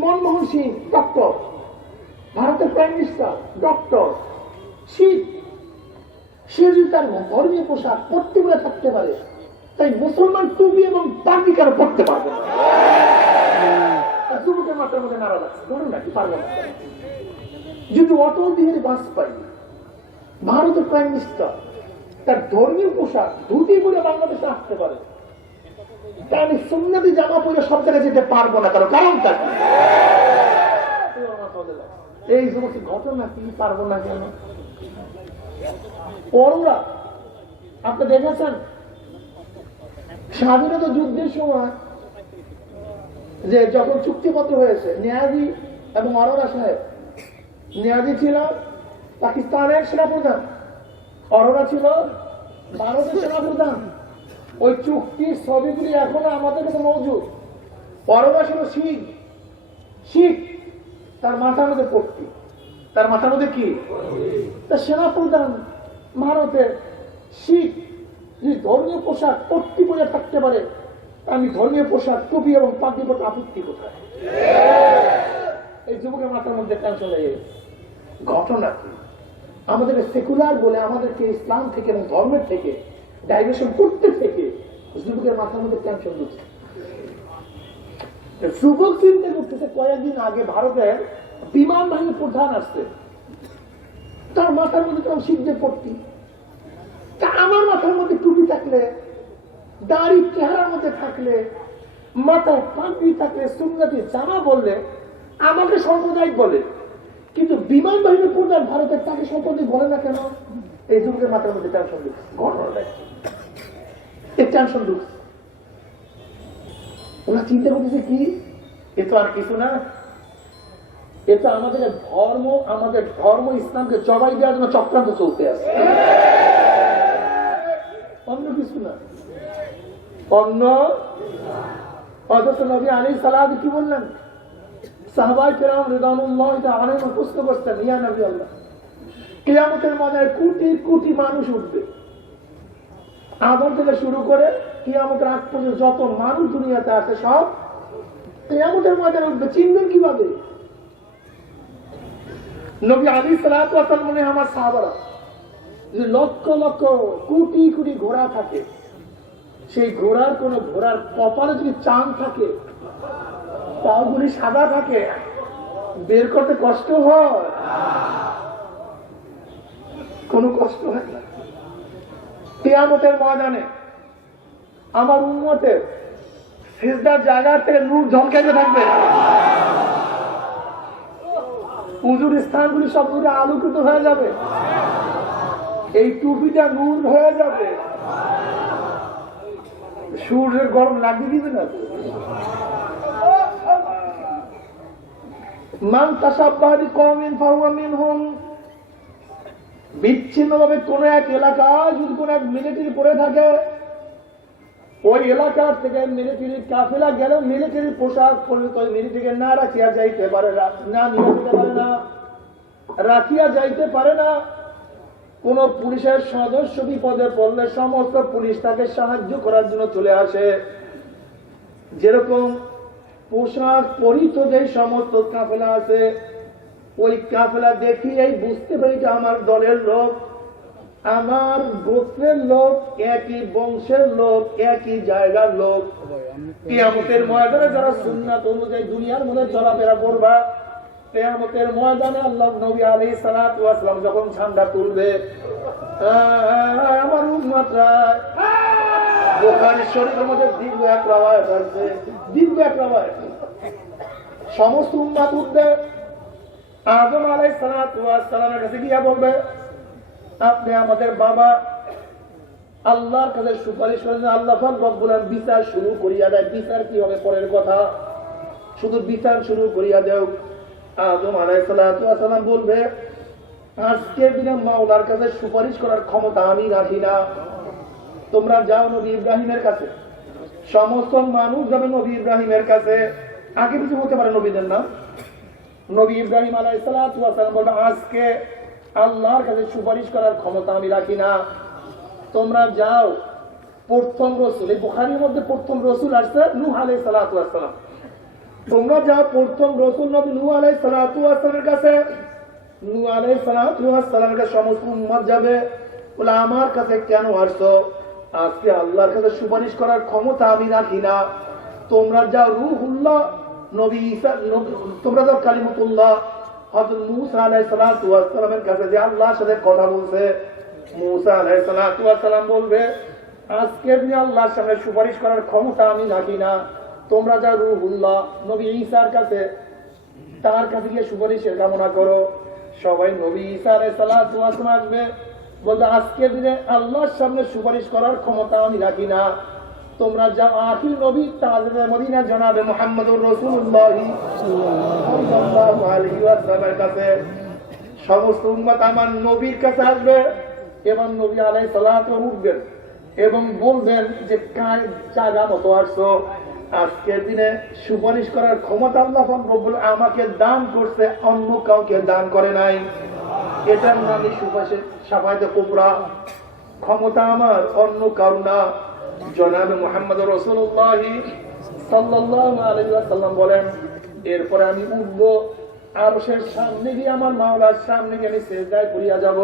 মনমোহন সিং ডক্টর, ভারতের প্রাইম মিনিস্টার ডক্টর, শিখ, সে যদি তার ধর্মীয় পোশাক পট্টি করে থাকতে পারে, তাই মুসলমান টুপি এবং পাগড়ি কারো পড়তে পারবে না। যুবকের মাথার মধ্যে নাড়া লাগছে, ধরুন নাকি পারবো না। যদি অটল বিহারী বাজপেয়ী, ভারতের প্রাইম মিনিস্টার, তার ধর্মীয় পোশাক ধুতি পরে বাংলাদেশে আসতে পারে, তা আমি সুন্নতি জামা পরে সব জায়গায় যেতে পারবো না, কারণটা কি? এই যুবকের ঘটনা কি, পারবো না কেন? পররা আপনি দেখেছেন স্বাধীনতা যুদ্ধের সময় যে যখন চুক্তিপত্র হয়েছে, নিয়াজি এবং অরোরা সাহেব, নিয়াজি ছিল পাকিস্তানের সেনাপ্রধান, অরোরা ছিল ভারতের সেনাপ্রধান। ওই চুক্তির ছবিগুলি এখনো আমাদের কাছে মজুদ। অরোরা ছিল শিখ, শিখ, তার মাথার মধ্যে পট্টি, তার মাথার মধ্যে কি? তার সেনাপ্রধান ভারতের শিখ, যদি ধর্মীয় পোশাক পট্টি পরে থাকতে পারে, আমি ধর্মীয় পোশাক টুপি এবং পাগড়ি পরে আপত্তি কোথায়? এই যুবকের মাথার মধ্যে টেনশন লেগে গেছে। ঘটনা কি? আমাদেরকে সেকুলার বলে আমাদেরকে ইসলাম থেকে এবং ধর্মের থেকে ডাইভার্সন করতে থেকে যুবকের মাথার মধ্যে টেনশন দিচ্ছে। যুবক চিন্তা করতেছে কয়েকদিন আগে ভারতের বিমান বাহিনীর প্রধান আসছে, তার মাথার মধ্যে তখন শিখদের পড়তি, তা আমার মাথার মধ্যে টুপি থাকলে, দাড়ি চেহারার মধ্যে থাকলে, মাথায় পাগড়ি থাকলে, সুন্নতি জামা বললে আমাকে সাম্প্রদায়িক বলে, কিন্তু বিমান বাহিনীর প্রধান ভারতের তাকে সাম্প্রদায়িক বলে না কেন? এই যুবকের মাথার মধ্যে টেনশন দিচ্ছে, ঘটনাটা এই টেনশন ঢুকছে। ওরা চিন্তা করতেছে কি, এ তো আর কিছু না, এ তো আমাদের ধর্ম ইসলামকে জবাই দেওয়ার জন্য চক্রান্ত চলতে আছে, অন্য কিছু না। অন্য অথচ নবী আলাইহিস সালাম কি বললেন? সাহাবায়ে কেরাম রিদওয়ানুল্লাহ আলাইহিম প্রশ্ন করতেন, ইয়া নবী আল্লাহ, কিয়ামতের ময়দানে কোটি কোটি মানুষ উঠবে, আদম থেকে শুরু করে কিয়ামতের আগ পর্যন্ত যত মানুষ দুনিয়াতে আছে সব কিয়ামতের ময়দানে উঠবে, চিনবেন কিভাবে? নবী আলাইহিস সালাতু ওয়াস সালাম বলেন, আমার সাহাবারা যে লক্ষ লক্ষ কোটি কোটি ঘোড়া থাকে, সেই ঘোড়ার কোন ঘোড়ার কপালে যদি চাঁদ থাকে, পাগুলি সাদা থাকে, বের করতে কষ্ট হয়? কোনো কষ্ট হয় না। কিয়ামতের ময়দানে আমার উম্মতের সিজদার জায়গা থেকে নূর ঝলকাইতে থাকবে, উজুর স্থানগুলি সব নূরে আলোকিত হয়ে যাবে, এই টুপিটা নূর হয়ে যাবে, সূর্যের গরম লাগিয়ে দিবে না। মান তাশাব্বাহা বিকওমিন ফাহুয়া মিনহুম, বিচ্ছিন্নভাবে কোন এক এলাকায় যদি কোন এক মিলিটারি পড়ে থাকে, ওই এলাকার থেকে মিলিটারির কাফেলা গেল, মিলিটারির পোশাক পরলে তো মিলিটারিকে না রাখিয়া যাইতে পারে না, নিয়ে যেতে পারে না, রাখিয়া যাইতে পারে না। কোন পুলিশের সদস্য বিপদে পড়লে সমস্ত পুলিশ তাকে সাহায্য করার জন্য চলে আসে। যেরকম পোশাক পরিত যে সমস্ত কাফেলা আছে, ওই কাফেলা দেখিয়েই বুঝতে পারি যে আমার দলের লোক, আমার গোত্রের লোক, একই বংশের লোক, একই জায়গার লোক। কিয়ামতের ময়দানে যারা সুন্নাত অনুযায়ী দুনিয়ার মধ্যে চলাফেরা করবা, কিয়ামতের ময়দানে আল্লাহ নবী আলাইহিস সালাতু ওয়াস সালাম যখন ঝান্ডা তুলবে, আমার উম্মতরা, বুখারী শরীফের মধ্যে দীর্ঘ এক রাওয়ায়াত আছে, দীর্ঘ এক রাওয়ায়াত, সমস্ত উম্মত উঠবে, আদম আলাইহিস সালাতু ওয়াস সালামের কাছে গিয়ে বলবে, আপনি আমাদের বাবা, আল্লাহর কাছে সুপারিশ করেন, আল্লাহ পাক রব্বুল আলামিন বিচার শুরু করিয়া দেয়। বিচার কি হবে পরের কথা, শুধু বিচার শুরু করিয়া দেও। আদম আলাইহিস সালাতু ওয়াস সালাম বলবে, আজকের দিনে মাওলার কাছে সুপারিশ করার ক্ষমতা আমি রাখি না, তোমরা যাও নবী ইব্রাহিমের কাছে। সমস্ত মানুষ যাবে নবী ইব্রাহিমের কাছে। আগে কিছু হতে পারে নবীদের নাম। নবী ইব্রাহিম আলাইহিস সালাতু ওয়াস সালাম বলবে, আজকে আল্লাহর কাছে সুপারিশ করার ক্ষমতা আমি রাখি না, তোমরা যাও প্রথম রসুল, এই বুখারীর মধ্যে প্রথম রসুল আসছে নূহ আলাইহিস সালাতু ওয়াস সালাম, তোমরা যাও প্রথম রসুল নবী নূহ আলাইহিস সালাতু ওয়াস সালামের কাছে। নূহ আলাইহিস সালাতু ওয়াস সালামের কাছে সমস্ত উম্মত যাবে, বলে আমার কাছে কেন আসছো? আজকে আল্লাহর কাছে সুপারিশ করার ক্ষমতা আমি রাখি না, তোমরা যাও রূহুল্লাহ নবী ঈসা, তোমরা যাও কালিমাতুল্লাহ হযরত মূসা আলাইহিস সালাতু ওয়াস সালামের কাছে, যে আল্লাহর সাথে কথা বলছে। মূসা আলাইহিস সালাতু ওয়াস সালাম বলবে, আজকে দিনে আল্লাহর সামনে সুপারিশ করার ক্ষমতা আমি রাখি না, তোমরা যাও রূহুল্লাহ নবী ঈসার কাছে, তার কাছে গিয়ে সুপারিশের কামনা করো। সবাই নবী ঈসা আলাইহিস সালাতু ওয়াস সালাম আসবে, বলবে আজকের দিনে আল্লাহর সামনে সুপারিশ করার ক্ষমতা আমি রাখি না, তোমরা যাও আখির নবী তাজরে মদিনা জনাবে মুহাম্মদুর রাসূলুল্লাহ সাল্লাল্লাহু আলাইহি ওয়াসাল্লামের কাছে। সমস্ত উম্মত আমার নবীর কাছে আসবে এবং নবী আলাইহিস সালাতু উঠবেন এবং বলবেন যে কার জায়গা মতো আসছো, আজকের দিনে সুপারিশ করার ক্ষমতা আল্লাহ পাক রব্বুল আমাকে দান করছে, অন্য কাউকে দান করে নাই। এটার নামই সুপারিশের শাফায়াতে কুবরা, ক্ষমতা আমার অন্য কারো না। জনাবে মুহাম্মদুর রাসূলুল্লাহ সাল্লাল্লাহু আলাইহি ওয়াসাল্লাম বলেন, এরপরে আমি উঠব, আরশের সামনে গিয়ে আমার মাওলার সামনে গিয়ে আমি সিজদায় পড়িয়া যাব।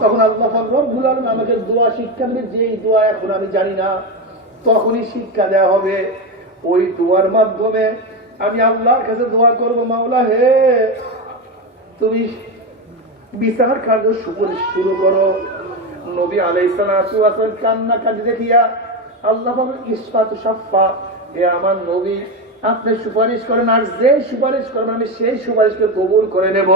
তখন আল্লাহ পাক রব্বুল আলামিন আমাকে দোয়া শিক্ষা দিবে, যেই দোয়া এখন আমি জানি না, তখনই শিক্ষা দেওয়া হবে। ওই দোয়ার মাধ্যমে আমি আল্লাহর কাছে দোয়া করব, মাওলা হে, তুমি বিচার কার্য সুপারিশ শুরু করো। নবী আলাইহিস সালাতু ওয়াস সালাম কান্না কাঁদে দেখিয়া আল্লাহ পাক ইসফাতু শাফা, হে আমার নবী, আপনি সুপারিশ করেন, আর যে সুপারিশ করবেন আমি সেই সুপারিশকে কবুল করে নেব।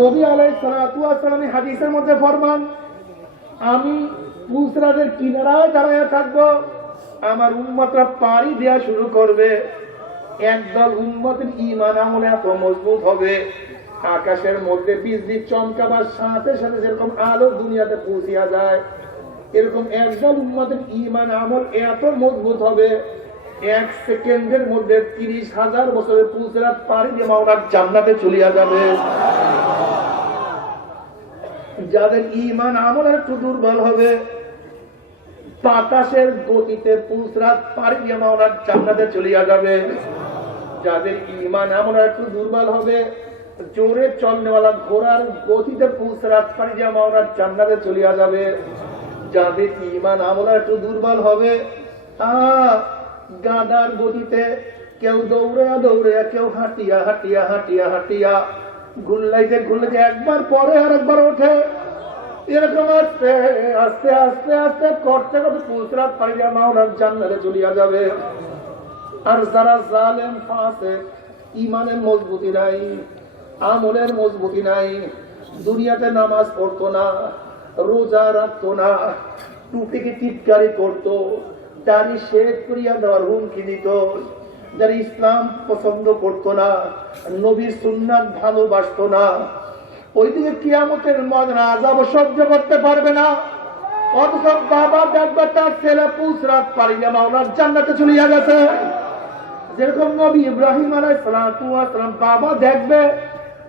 নবী আলাইহিস সালাতু ওয়াস সালাম হাদিসের মধ্যে ফরমান, আমি পুসরাদের কিনারায় দাঁড়ায় থাকবো, আমার উম্মতরা পাড়ি দেওয়া শুরু করবে। একদল উম্মতের ঈমান আমলে এত মজবুত হবে, আকাশের মধ্যে বিজলি চমকাবার সাথে সাথে যেরকম আলো দুনিয়াতে পৌঁছিয়া যায়, এরকম একদল উম্মতের ঈমান আমল এত মজবুত হবে, এক সেকেন্ডের মধ্যে 30,000 বছরের পুসরাত পাড়ি দিয়ে মাওলার জান্নাতে চলিয়া যাবে। যাদের ঈমান আমল একটু দুর্বল হবে, বাতাসের গতিতে পুসরাত পাড়ি দিয়ে মাওলার জান্নাতে চলিয়া যাবে। যাদের ঈমান আমল একটু দুর্বল হবে, জোরে চলনেওয়ালা ঘোড়ার গতিতে পুসরাত পাড়ি দিয়ে মাওলার জান্নাতে চলিয়া যাবে। যাদের ঈমান আমল একটু দুর্বল হবে, গাদার গতিতে কেউ দৌড়ে দৌড়ে, কেউ হাঁটিয়া হাঁটিয়া হাঁটিয়া হাঁটিয়া, গুল্লাইতে গুল্লাইতে একবার পরে আর একবার ওঠে, এরকম আস্তে আস্তে আস্তে আস্তে করতে করতে পুসরাত পাড়ি দিয়ে মাওলার জান্নাতে চলিয়া যাবে। আর যারা জালেম ফাসিক, ঈমানের মজবুতি নাই, আমলের মজবুতি নাই, দুনিয়াতে নামাজ পড়তো না, রোজা রাখতো না, টুপিকে টিটকারি করতো, দাড়ি শেভ করিয়া দেওয়ার হুমকি দিত, যারা ইসলাম পছন্দ করতো না, নবীর সুন্নাত ভালোবাসতো না, ওইদিকে কিয়ামতের ময়দানে আযাব সহ্য করতে পারবে না। অথচ বাবা দেখবে তার ছেলে পুসরাত পাড়ি দিয়ে মাওলার জান্নাতে চলিয়া গেছে। যেরকম নবী ইব্রাহিম আলাইহিস সালাতু ওয়াস সালাম বাবা দেখবে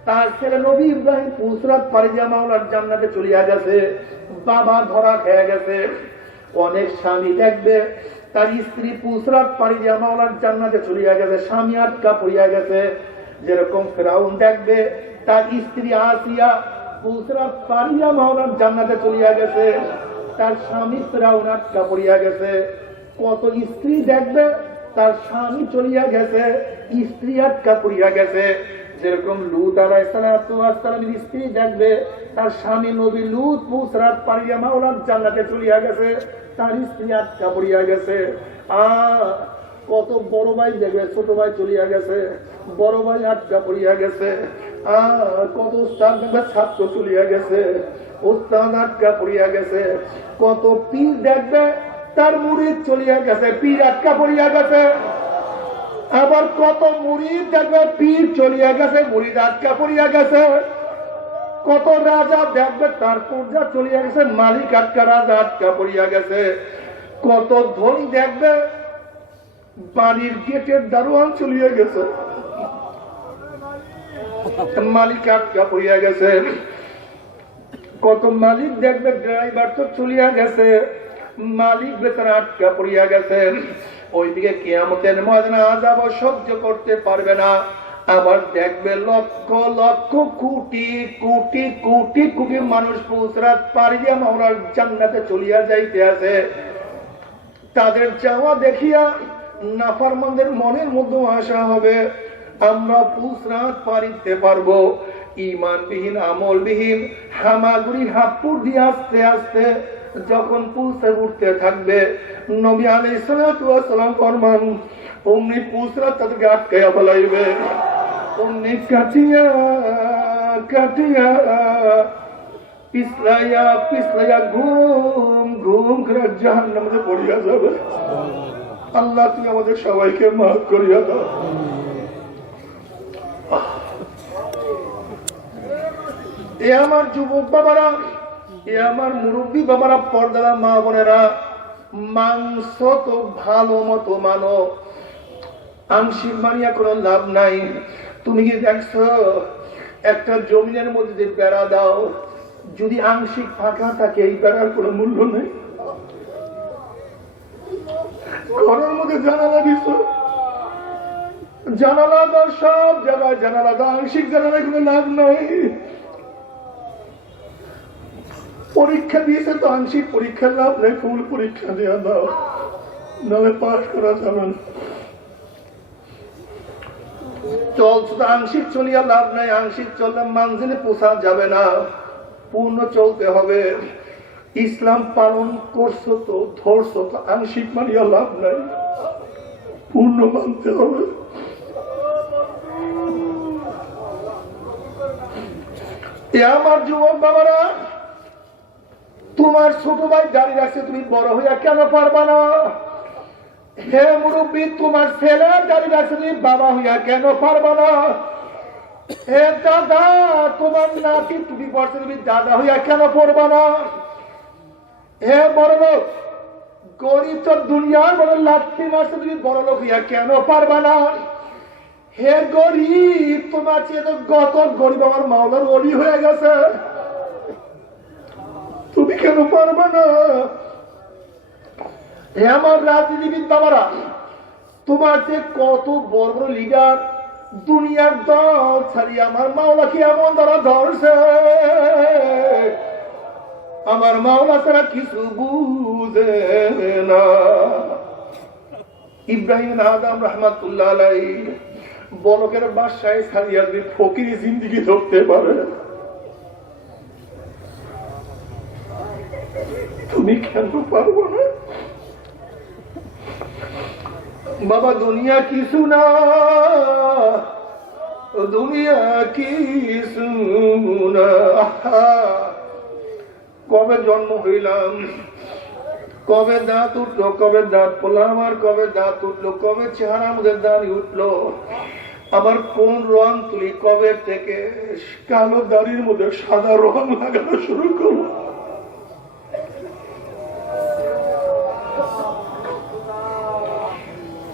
তার ছেলে নবী ইব্রাহিম পুসরাত পাড়ি দিয়ে মাওলার জান্নাতে চলিয়া গেছে, বাবা ধরা খেয়ে গেছে। অনেক স্বামী দেখবে তার স্ত্রী পুসরাত পাড়ি দিয়া মাওলার জান্নাতে চলিয়া গেছে, স্বামী আটকা পড়িয়া গেছে। যেরকম ফেরাউন দেখবে তার স্ত্রী আসিয়া পুসরাত পাড়ি দিয়া মাওলার জান্নাতে চলিয়া গেছে, তার স্বামী ফেরাউন আটকা পড়িয়া গেছে। কত স্ত্রী দেখবে তার স্বামী চলিয়া গেছে, স্ত্রী আটকা পড়িয়া গেছে। যেরকম লূত আলাইহিস সালামের স্ত্রী দেখবে তার স্বামী নবী লূত পুসরাত পাড়ি দিয়া মাওলার জান্নাতে চলিয়া গেছে, তার স্ত্রী আটকা পড়িয়া গেছে। কত বড় ভাই দেখবে ছোট ভাই চলিয়া গেছে, বড় ভাই আটকা পড়িয়া গেছে। কত উস্তাদ দেখবে ছাত্র চলিয়া গেছে, উস্তাদ আটকা পড়িয়া গেছে। কত পীর দেখবে তার মুরিদ চলিয়া গেছে, পীর আটকা পড়িয়া গেছে। আবার কত মুরিদ দেখবে পীর চলিয়া গেছে, মুরিদ আটকা পড়িয়া গেছে। কত রাজা দেখবে তার পূজা চলিয়া গেছে, মালিক আটকা, রাজা আটকা পড়িয়া গেছে। কত ধনী দেখবে বাড়ির গেটের দারোয়ান চলিয়া গেছে, মালিক আটকা পড়িয়া গেছে। কত মালিক দেখবে ড্রাইভার তো চলিয়া গেছে, মালিক বেচারা আটকা পড়িয়া গেছে। ওইদিকে কিয়ামতের ময়দানে আযাব সহ্য করতে পারবে না। আবার দেখবে লক্ষ লক্ষ কোটি কোটি কোটি কোটি মানুষ পুসরাত পাড়ি দিয়া মাওলার জান্নাতে চলিয়া যাইতে আছে। তাদের যাওয়া দেখিয়া নাফরমানদের মনের মধ্যে আশা হবে আমরা পুসরাত পাড়ি দিতে পারবো। ঈমানবিহীন আমলবিহীন হামাগুড়ি হাপুর দিয়ে আস্তে আস্তে যখন পুসে উঠতে থাকবে, নবী আলাইহিস সালাতু ওয়াস সালাম ফরমান অমনি পুসরাত তাদেরকে আটকাইয়া ফেলাইবে, অমনি কাটিয়া কাটিয়া পিছলাইয়া পিছলাইয়া ঘুম ঘুম করে জাহান্নামে পড়িয়া যাবে। আল্লাহ তুমি আমাদের সবাইকে মাফ করিয়া দাও। এ আমার যুবক বাবারা, এ আমার মুরব্বী বাবারা, পর্দারা মা বোনেরা, মাংস তো ভালো মতো মানো, আংশিক মানিয়া কোনো লাভ নাই। তুমি কি দেখছো একটা জমিনের মধ্যে যে বেড়া দাও, যদি আংশিক ফাঁকা থাকে এই বেড়ার কোনো মূল্য নেই। ঘরের মধ্যে জানালা দিচ্ছ, জানালা দাও সব জায়গায়, জানালা দাও, আংশিক জানালায় কোনো লাভ নাই। পরীক্ষা দিয়েছে তো আংশিক পরীক্ষার লাভ নেই, ফুল পরীক্ষা দেওয়া দাও, নাহলে পাস করা যাবে না। চলছে তো আংশিক চলিয়া লাভ নাই, আংশিক চললে মানজিলে পৌঁছা যাবে না, পূর্ণ চলতে হবে। ইসলাম পালন করছো তো ধরছো তো আংশিক মানিয়া লাভ নাই, পূর্ণ মানতে হবে। আমার যুবক বাবারা, তোমার ছোট ভাই দাঁড়িয়ে রাখছে, তুমি বড় হইয়া কেন পারবা না? হে মুরব্বী, তোমার ছেলে দাঁড়িয়ে রাখছে, তুমি বাবা হইয়া কেন পারবা না? হে দাদা, তোমার নাতি তুমি পড়ছে, তুমি দাদা হইয়া কেন পড়বা না? হে বড় লোক, গরিব তো দুনিয়ার বড় লাত্তি মারছে, তুমি বড় লোক হইয়া কেন পারবা না? হে গরিব, তোমার চেয়ে তো গত গরিব আমার মাওলার ওলি হয়ে গেছে, তুমি কেন পারবে না? হে আমার রাজনীতিবিদ বাবারা, তোমার যে কত বড় বড় লিডার দুনিয়ার দল ছাড়িয়ে আমার মাওলাকে এমন দ্বারা ধরছে, আমার মাওলা তারা কিছু বুঝে না। ইব্রাহিম আদম রহমাতুল্লাহ আলাইহি বলকের বাসায় ছাড়িয়া যদি ফকিরি জিন্দিগি ধরতে পারে, তুমি কেন পারবো না? বাবা দুনিয়া কিছু না, দুনিয়া কিছু না। কবে জন্ম হইলাম, কবে দাঁত উঠলো, কবে দাঁত পড়লাম, আর কবে দাঁত উঠলো, কবে চেহারা আমাদের দাঁড়ি উঠলো, আবার কোন রং তুলি, কবে থেকে কালো দাড়ির মধ্যে সাদা রং লাগানো শুরু করবো।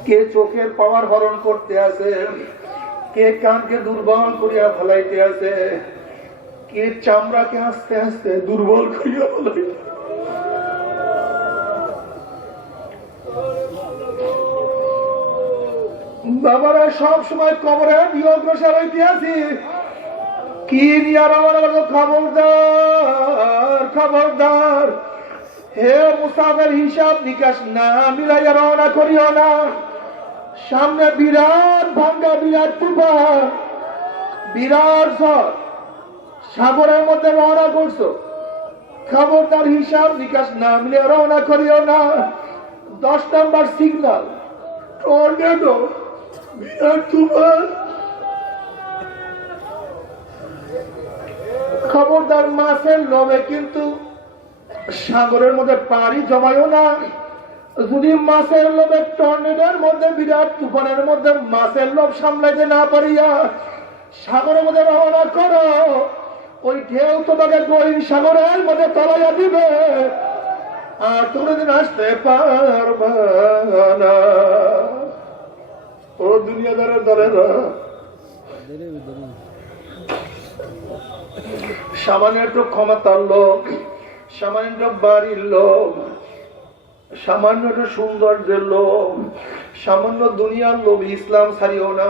কে চোখের পাওয়ার হরণ করতে আছে, কে কানকে দুর্বল করিয়া ফেলাইতে আছে, কে চামড়াকে আস্তে আস্তে দুর্বল করিয়া ফেলাইতে। বাবারা সব সময় কবরে দিয়ে অগ্রসর হইতে আছি, কি নিয়ে আমার খবরদার খবরদার, হে মুসাফের হিসাব নিকাশ না মিলাইয়া রওনা করিও না। সামনে বিরাট ভাঙ্গা, বিরাট তুফান, বিরাট ঝড়, সাগরের মধ্যে রওনা করছো, খবরদার হিসাব নিকাশ না মিলে রওনা করিও না। 10 নম্বর সিগন্যাল, টর্নেডো, বিরাট তুফান। খবরদার মাছের লোভে কিন্তু সাগরের মধ্যে পানি জমায়ও না। যদি মাছের লোভে টর্নেডোর মধ্যে, বিরাট তুফানের মধ্যে মাছের লোভ সামলাইতে না পারিয়া সাগরের মধ্যে রওনা করো, ওই ঢেউ তোমাকে গহীন সাগরের মধ্যে তলাইয়া দিবে, আর কোনদিন আসতে পারবে না। ও দুনিয়াদারের দলেরা, সামান্য একটু ক্ষমতার লোক, সামান্য একটু বাড়ির লোক, সামান্য একটু সৌন্দর্যের লোক, সামান্য দুনিয়ার লোভ ইসলাম ছাড়িও না,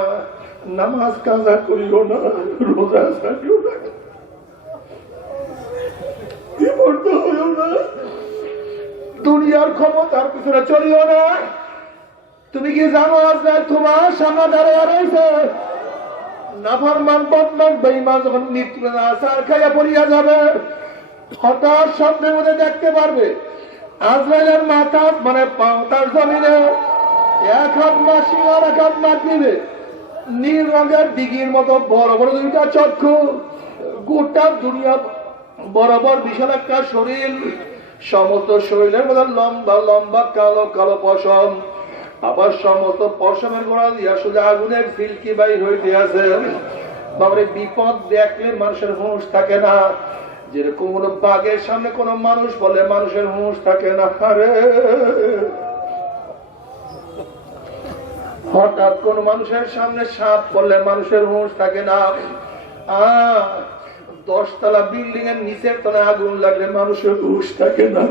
নামাজ কাজা করিও না, রোজা ছাড়িও না, বিপর্দ হইও না, দুনিয়ার ক্ষমতার পিছনে চলিও না। তুমি কি জানো আজ তোমার সামনে দাঁড়িয়ে রয়েছে নাফরমান, বদমান, বেঈমান, যখন মৃত্যু আসার খাইয়া পড়িয়া যাবে, হঠাৎ স্বপ্নের মধ্যে দেখতে পারবে আজরাইলের মাথা মানে তার জমিনে এক হাত মাসি আর এক হাত মাঠ দিবে, নীল রঙের দিঘির মতো বড় বড় দুইটা চক্ষু, গোটা দুনিয়া বরাবর বিশাল একটা শরীর, সমস্ত শরীরের মধ্যে লম্বা লম্বা কালো কালো পশম, আবার সমস্ত পশমের গোড়া দিয়া শুধু আগুনের ফিলকি বাইর হইতে আছে। বাবারে বিপদ দেখলে মানুষের হুঁশ থাকে না, যেরকম কোন বাঘের সামনে কোন মানুষ বলে মানুষের হুঁশ থাকে না। আরে হঠাৎ কোন মানুষের সামনে সাপ বললে মানুষের হুঁশ থাকে না। 10 তলা বিল্ডিং এর নিচের তলায় আগুন লাগলে মানুষের হুঁশ থাকে না।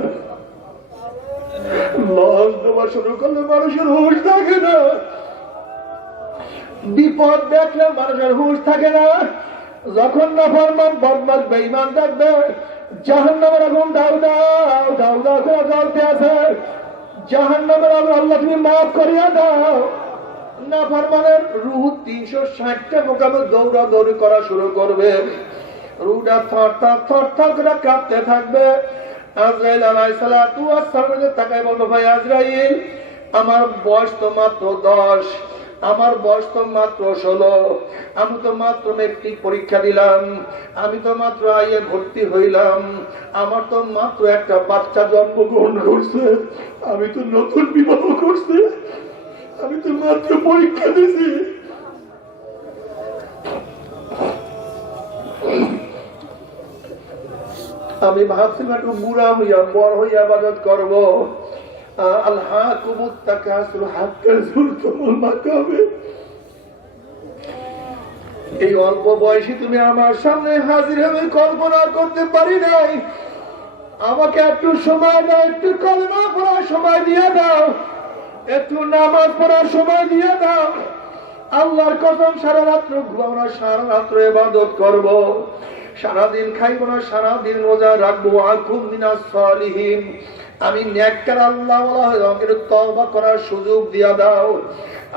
লস দেওয়া শুরু করলে মানুষের হুঁশ থাকে না। বিপদ দেখলে মানুষের হুঁশ থাকে না। যখন নাফরমান, বদমাশ, বেঈমান দেখবে জাহান্নামের আগুন দাও দাও দাও দাও করে জ্বলতে আছে, জাহান্নামের আগুন আল্লাহ তুমি মাফ করিয়া দাও, নাফরমানের রূহ 360টা মোকামে দৌড়া দৌড়ি করা শুরু করবে, রুহটা থর থর থর থর করে কাঁপতে থাকবে। আজরাইল আলাইহিস সালাতু ওয়াস সালাম তাকায় বলবে, ভাই আজরাইল, আমার বয়স তো মাত্র 10, আমার বয়স তো মাত্র 16, আমি তো মাত্র মেট্রিক পরীক্ষা দিলাম, আমি তো মাত্র আইয়ে ভর্তি হইলাম, আমার তো মাত্র একটা বাচ্চা জন্মগ্রহণ করছে, আমি তো নতুন বিবাহ করছি, আমি তো মাত্র পরীক্ষা দিছি, আমি ভাবছিলাম একটু বুড়া হইয়া বড় হইয়া ইবাদত করবো। এই অল্প বয়সী তুমি আমার সামনে হাজির হবে কল্পনা করতে পারি নাই। আমাকে একটু সময় দাও, একটু কলমা পড়ার সময় দিয়ে দাও, একটু নামাজ পড়ার সময় দিয়ে দাও। আল্লাহর কসম সারা রাত্র ঘুমাবো না, সারা রাত্র ইবাদত করবো, সারাদিন খাইব না, সারাদিন রোজা রাখবো। আকুম মিনাস সালিহিন, আমি নেককার আল্লাহওয়ালা হয়ে আমাকে তওবা করার সুযোগ দিয়া দাও।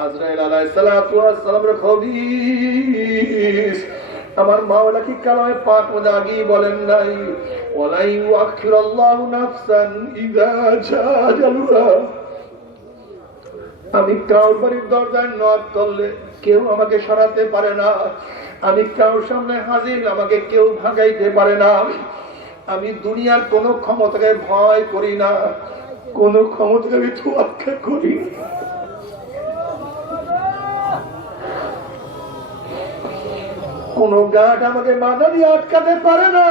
আজরাইল আলাইহিস সালাতু ওয়াস সালামের হাদিস আমার মাওলা কি কালামে পাক মধ্যে আগেই বলেন নাই, ওয়ালা ইউআখিরুল্লাহু নাফসান ইযা জাআ আজালুহা। আমি কাউর বাড়ির দরজায় নক করলে কেউ আমাকে সরাতে পারে না, আমি কারোর সামনে হাজির আমাকে কেউ ভাগাইতে পারে না। আমি দুনিয়ার কোন ক্ষমতাকে ভয় করি না, কোন ক্ষমতাকে আমি তোয়াক্কা করি না। কোন গাছ আমাকে বাধা দিয়ে আটকাতে পারে না।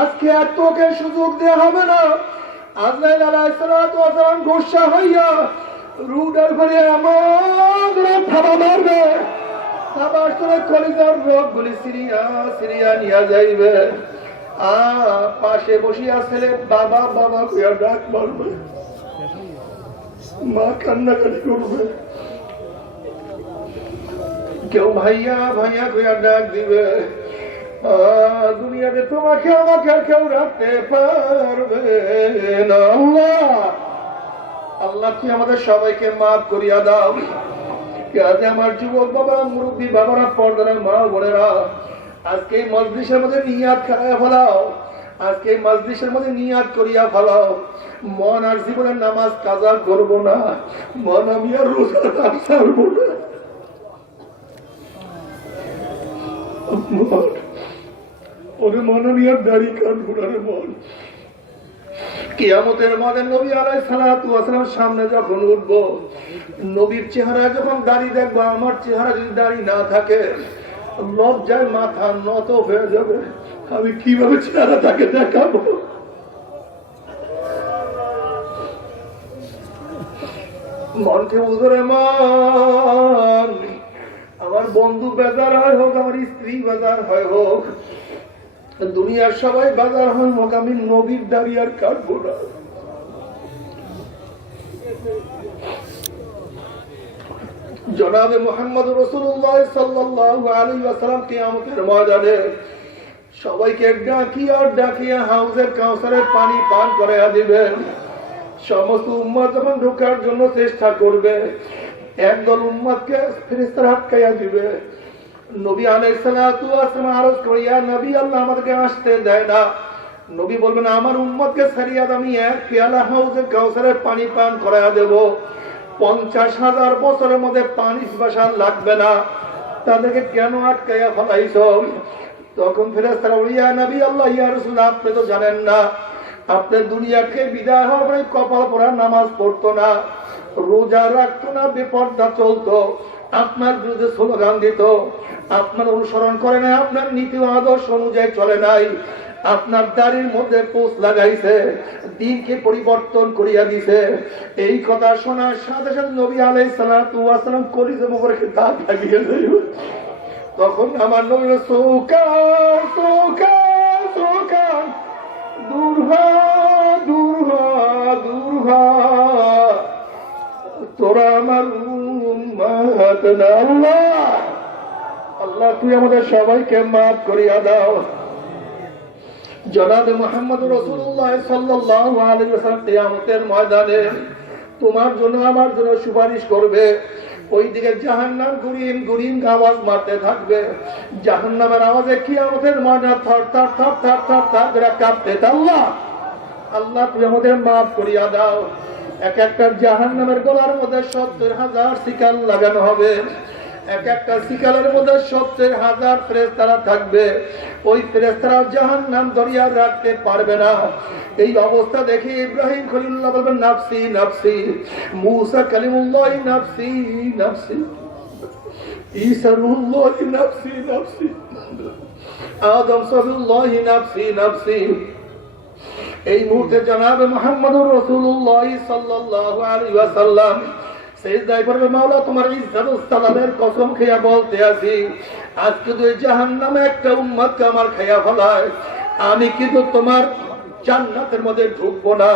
আজকে আর তোকে সুযোগ দেওয়া হবে না। আজরাইল আলাইহিস সালাতু ওয়াস সালাম গোসা হইয়া রুডার করে এমন থাবা মারবে, থাবার করে কলিজার রোগগুলি সিরিয়া সিরিয়া নিয়ে যাইবে। পাশে বসিয়া ছেলে বাবা বাবা কইয়া ডাক মারবে, মা কান্নাকাটি করবে। কেউ ভাইয়া ভাইয়া কইয়া ডাক দিবে, দুনিয়াতে তোমাকে আমাকে কেউ রাখতে পারবে না। আল্লাহ আল্লাহ তুই আমাদের সবাইকে মাফ করিয়া দাও। আজ আমার যুবক বাবারা, মুরব্বী বাবারা, পর্দার মা বোনেরা, আজকে এই মজলিসের মধ্যে নিয়াত খাইয়া ফেলাও, আজকে এই মজলিসের মধ্যে নিয়াত করিয়া ফেলাও, মন আর জীবনের নামাজ কাজা করবো না, মন আমি আর রোজা ছাড়বো না। ওরে মন আমি আর দাড়ি কাটবো না রে মন। কিয়ামতের মাঠে নবী আলাইহিস সালাতু ওয়াস সালাম সামনে যখন উঠবো, নবীর চেহারা যখন দাড়ি দেখবো, আমার চেহারা যদি দাড়ি না থাকে, লজ্জায় মাথা নত হয়ে যাবে। আমি কিভাবে চেহারা তাকে দেখাবো? মনকে বুঝরে মান, আমার বন্ধু বেজার হয় হোক, আমার স্ত্রী বেজার হয় হোক, দুনিয়ার সবাই বাজার হয় হোক, আমি নবীর দাড়ি আর কাটবো না। জনাবে মুহাম্মদ রাসূলুল্লাহ সাল্লাল্লাহু আলাইহি ওয়াসাল্লাম কিয়ামতের ময়দানে সবাইকে ডাকিয়া ডাকিয়া হাউজে কাউসারের পানি পান করাইয়া দিবেন। সমস্ত উম্মত যখন ঢোকার জন্য চেষ্টা করবে, একদল উম্মতকে ফেরেশতারা আটকাইয়া দিবে। নবী আলাইহিস সালাতু ওয়াস সালাম আরজ করিয়া, নবী আল্লাহ আমাদেরকে আসতে দেয় না। নবী বলবেন, আমার উম্মতকে ছাড়িয়া আমি এক পেয়ালা হাউজে কাউসারের পানি পান করাইয়া দেব। 50,000 বছরের মধ্যে পানি পিপাসা লাগবে না, তাদেরকে কেন আটকাইয়া ফেলাইছ? তখন ফেরেশতারা বলে, ইয়া নবী আল্লাহ, ইয়া রাসূল, আপনি তো জানেন না, আপনি দুনিয়াকে বিদায় হওয়ার পরে কপাল পরা নামাজ পড়তো না, রোজা রাখতো না, বেপরদা চলতো, আপনার বিরুদ্ধে স্লোগান দিত, আপনার অনুসরণ করে নাই, আপনার নীতি আদর্শ অনুযায়ী চলে নাই, আপনার দাড়ির মধ্যে পোষ লাগাইছে, দিনকে পরিবর্তন করিয়া দিছে। এই কথা শোনার সাথে সাথে নবী আলাইহিস সালাতু ওয়াস সালাম কলিজা মোবারকে দাগ লাগিয়ে দেয়। তখন আমার নবী সুকান সুকান সুকান, দূর হ দূর হ দূর হ, তোরা আমার উম্মত না। আল্লাহ আল্লাহ তুই আমাদের সবাইকে মাফ করিয়া দাও। জনাবে মুহাম্মদ রাসূলুল্লাহ সাল্লাল্লাহু আলাইহি ওয়াসাল্লাম কিয়ামতের ময়দানে তোমার জন্য আমার জন্য সুপারিশ করবে। ওইদিকে জাহান্নাম গুরিন গুরিন আওয়াজ মারতে থাকবে, জাহান্নামের আওয়াজে কিয়ামতের ময়দান থর থর থর থর থর থর করে কাঁপতে। আল্লাহ আল্লাহ তুই আমাদের মাফ করিয়া দাও। এক একটা জাহান্নামের গলার মধ্যে 70,000 শিকল লাগানো হবে, এক একটা শিকলের মধ্যে 70,000 ফেরেশতারা থাকবে। ওই ফেরেশতারা জাহান্নাম ধরিয়া রাখতে পারবে না। এই অবস্থা দেখে ইব্রাহিম খলিলুল্লাহ বলবেন, নাফসি নাফসি, মুসা কালিমুল্লাহ নাফসি নাফসি, ঈসা রূহুল্লাহ নাফসি নাফসি, আদম সফিউল্লাহ নাফসি নাফসি। এই মুহূর্তে জনাবে মুহাম্মদুর রাসূলুল্লাহ সাল্লাল্লাহু আলাইহি ওয়াসাল্লাম সেজদায় পড়বে, মাওলা তোমার ইজ্জত ও সালামের কসম খেয়া বলতে আছি, আজকে তুই জাহান্নামে একটা উম্মতকে আমার খাইয়া ফেলায়, আমি কিন্তু তোমার জান্নাতের মধ্যে ঢুকবো না।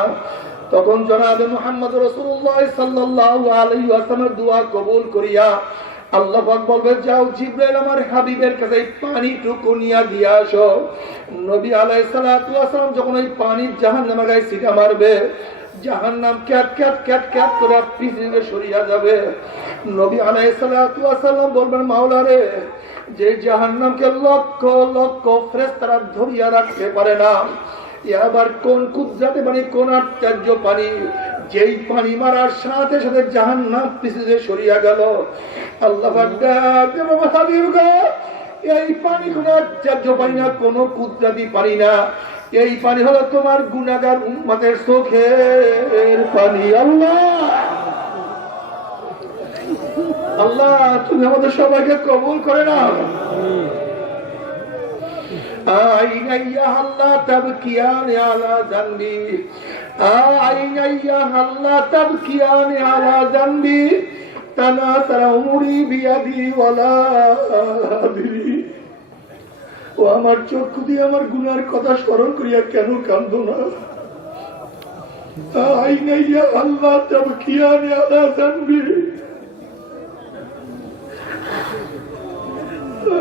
তখন জনাবে মুহাম্মদ রাসূলুল্লাহ সাল্লাল্লাহু আলাইহি ওয়াসাল্লামের দোয়া কবুল করিয়া আল্লাহ পাক বলবে, যাও জিবরাইল আমার হাবিবের কাছে পানিটুকু নিয়ে দিয়ে আসো। নবী আলাইহিস সালাতু ওয়াস সালাম যখন ওই পানি জাহান্নামের গায়ে ছিটা মারবে, জাহান্নাম ক্যাট ক্যাট ক্যাট ক্যাট করে পিছনে সরিয়া যাবে। নবী আলাইহিস সালাতু ওয়াস সালাম বলবেন, মাওলা রে, যে জাহান্নামকে লক্ষ লক্ষ ফেরেশতারা ধরিয়া রাখতে পারে না, এবার কোন কুদরতে পানি, কোন আশ্চর্য পানি, যেই পানি মারার সাথে সাথে জাহান্নাম পিছনে সরিয়া গেল। আল্লাহ পাক ডাকে, বাবা হাবিব গো, এই পানি কোন আশ্চর্য পানি না, কোন কুদরতি পানি না, এই পানি হলো তোমার গুনাহগার উম্মতের চোখের পানি। আল্লাহ আল্লাহ তুমি আমাদের সবাইকে কবুল করে নাও। আইনা ইয়া আল্লাহ তাবকিয়ানি আলা যানবি, আইনা ইয়া আল্লাহ তাবকিয়ানি আলা যানবি, তানাসারা উমরি বিয়াদি ওয়ালা আদরি। ও আমার চক্ষু দিয়ে আমার গুনার কথা স্মরণ করিয়া কেন কান্দো না? আইনা ইয়া আল্লাহ তাবকিয়ানি আলা যানবি,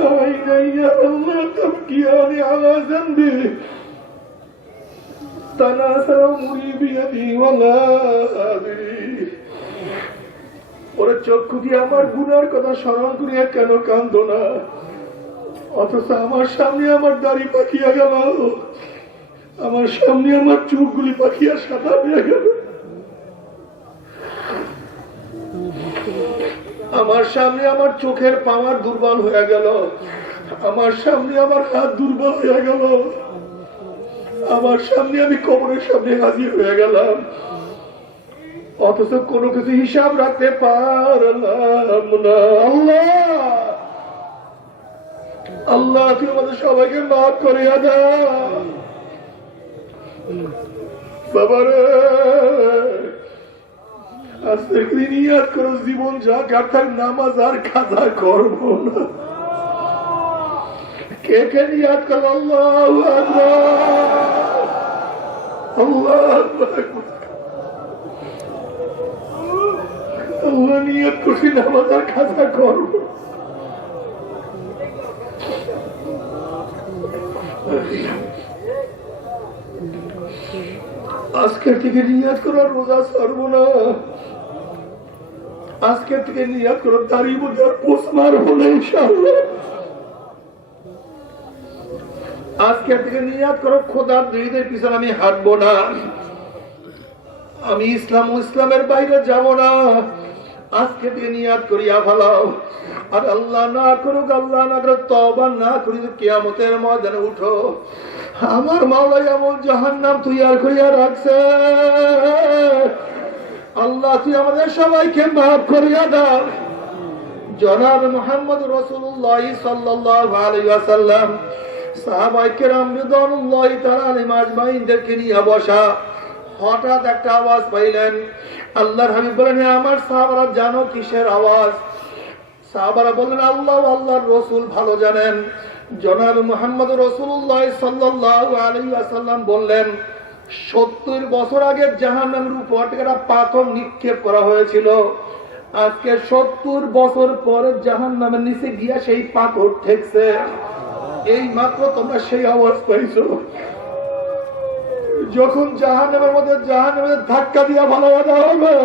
عيني الله تبكيان على ذنبي تناسى أمري بيدي ولا أدري ওরে চক্ষু দিয়ে আমার গুনার কথা স্মরণ করিয়া কেন কান্দো না, অথচ আমার সামনে আমার দাড়ি পাকিয়া গেল, আমার সামনে আমার চোখগুলি পাকিয়া সাদা হয়ে গেল, আমার সামনে আমার চোখের পাওয়ার দুর্বল হয়ে গেল, আমার সামনে আমার হাত দুর্বল হয়ে গেল, আমার সামনে আমি কবরের সামনে হাজির হয়ে গেলাম, অথচ কোনো কিছু হিসাব রাখতে পারলাম না। আল্লাহ আল্লাহ তুই আমাদের সবাইকে মাফ করিয়া দাও বাবারে। আজকে নিয়াত করো জীবন যা কাটার নামাজ আর খাজা করবো না। কে কে নিয়াত করো? আল্লাহু আকবার, আল্লাহু আকবার। আল্লাহ নিয়াত করছি নামাজ আর খাজা করবো। আজকের থেকে নিয়াত করার রোজা ছাড়বো না, আজকের থেকে নিয়াত করো দাড়ি মধ্যে আর পোষ মারবো না ইনশাআল্লাহ। আজকের থেকে নিয়াত করো খোদার দিনের পিছনে আমি হাঁটবো না, আমি ইসলাম ও ইসলামের বাইরে যাব না। আজকে থেকে নিয়াত করিয়া ফেলাও। আর আল্লাহ না করুক, আল্লাহ না করুক, তওবা না করি কিয়ামতের ময়দানে উঠো, আমার মাওলা এমন জাহান্নাম তৈয়ার করিয়া রাখছে। আল্লাহ তুই আমাদের সবাইকে মাফ করিয়া দাও। জনাব মুহাম্মদ রাসূলুল্লাহ সাল্লাল্লাহু আলাইহি ওয়াসাল্লাম সাহাবায়ে কেরাম রিদওয়ানুল্লাহি তাআলা আলাইহিম আজমাইনদেরকে নিয়ে বসা। হঠাৎ একটা আওয়াজ পাইলেন। আল্লাহর হাবিব বলেন, আমার সাহাবারা জানো কিসের আওয়াজ? সাহাবারা বললেন, আল্লাহ আল্লাহর রাসূল ভালো জানেন। জনাব মুহাম্মদ রাসূলুল্লাহ সাল্লাল্লাহু আলাইহি ওয়াসাল্লাম বললেন, 70 বছর আগে জাহান্নামের উপর থেকে একটা পাথর নিক্ষেপ করা হয়েছিল। আজকে 70 বছর পরে জাহান্নামের নিচে গিয়া সেই পাথর ঠেকছে। এই মাত্র তোমরা সেই আওয়াজ পাইছো। যখন জাহান্নামের মধ্যে ধাক্কা দিয়া ভালো হবে,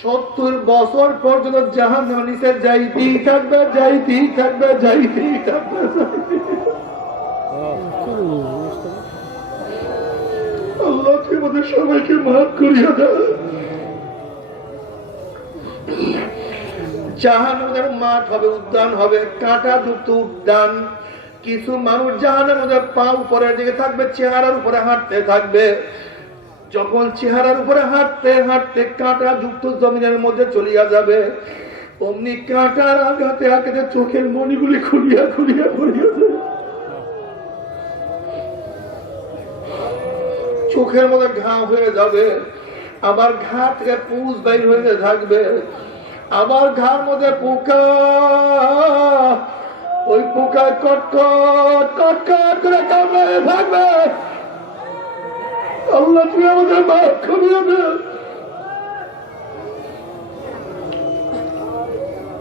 70 বছর পর্যন্ত জাহান্নামের নিচে যাইতেই থাকবে, যাইতেই থাকবে, যাইতেই থাকবে। আল্লাহ তুই আমাদের সবাইকে মাফ করিয়া দাও। জাহান্নামের মাঠ হবে, উদ্যান হবে, কাঁটা যুক্ত উদ্যান। কিছু মানুষ জাহান্নামের মধ্যে পা উপরের দিকে থাকবে, চেহারার উপরে হাঁটতে থাকবে। যখন চেহারার উপরে হাঁটতে হাঁটতে কাঁটা যুক্ত জমিনের মধ্যে চলিয়া যাবে, অমনি কাঁটার আঘাতে আঘাতে চোখের মণিগুলি খুলিয়া খুলিয়া খুলিয়া যাবে। চোখের মধ্যে ঘা হয়ে যাবে, আবার ঘা থেকে পুষ বাইর হয়ে থাকবে, আবার ঘার মধ্যে পোকা, ওই পোকা কটকট কটকট করে কামড়ে থাকবে। আল্লাহ তুমি আমাদের মাফ করিয়ে দে।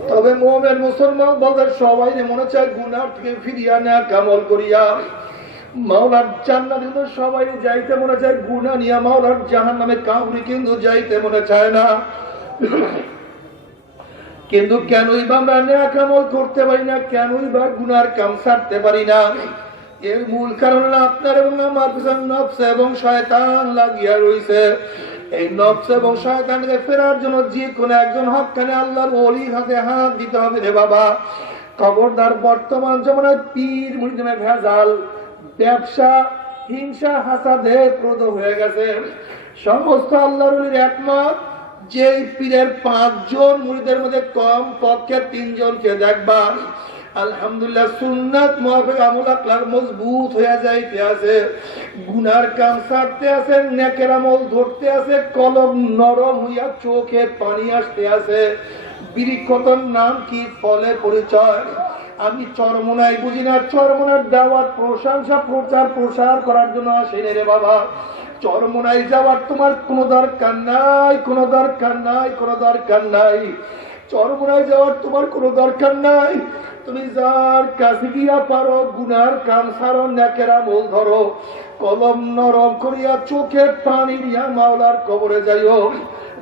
তবে মুমিন মুসলমান বলতে সবাই মনে চায় গুনাহ থেকে ফিরিয়া নেয়া কামল করিয়া মাওলার জান্নাতে তো সবাই যাইতে মনে চায়, গুনাহ নিয়ে মাওলার জাহান্নামে কাউরি কিন্তু যাইতে মনে চায় না। কিন্তু কেনই বা আমরা নেয়া কামল করতে পারি না, কেনই বা গুনার কাম ছাড়তে পারি না? এর মূল কারণ হলো আপনার এবং আমার পিছনে নফস এবং শয়তান লাগিয়া রয়েছে। এই নফস এবং শয়তানকে ফেরার জন্য যে কোনো একজন হক্কানে আল্লাহর ওলির হাতে হাত দিতে হবে রে বাবা। খবরদার, বর্তমান জমানায় পীর মুরিদে ভেজাল, ব্যবসা, হিংসা, হাসাদে প্রদ হয়ে গেছে। সমস্ত আল্লাহর ওলির একমত, যে পীরের 5 জন মুরিদের মধ্যে কম পক্ষে 3 জনকে দেখবা আলহামদুলিল্লাহ সুন্নাত মুআফিক আমল আকলাক মজবুত হয়ে যাইতে আছে, গুনার কাম ছাড়তে আছে, নেকের আমল ধরতে আছে, কলম নরম হইয়া চোখে পানি আসতে আছে। বিরিক্ষতর নাম কি, ফলে পরিচয়। আমি চরমনাই বুঝি না, চরমনার দাওয়াত প্রশংসা প্রচার প্রসার করার জন্য আসেনি রে বাবা। চরমনাই যাওয়ার তোমার কোনো দরকার নাই, কোনো দরকার নাই, কোনো দরকার নাই। চরমরায় যাওয়ার তোমার কোনো দরকার নাই। তুমি যার কাছে গিয়া পারো গুনার কাম সারো, নেকের আমল ধরো, কলম নরম করিয়া চোখের পানি দিয়া মাওলার কবরে যাইও।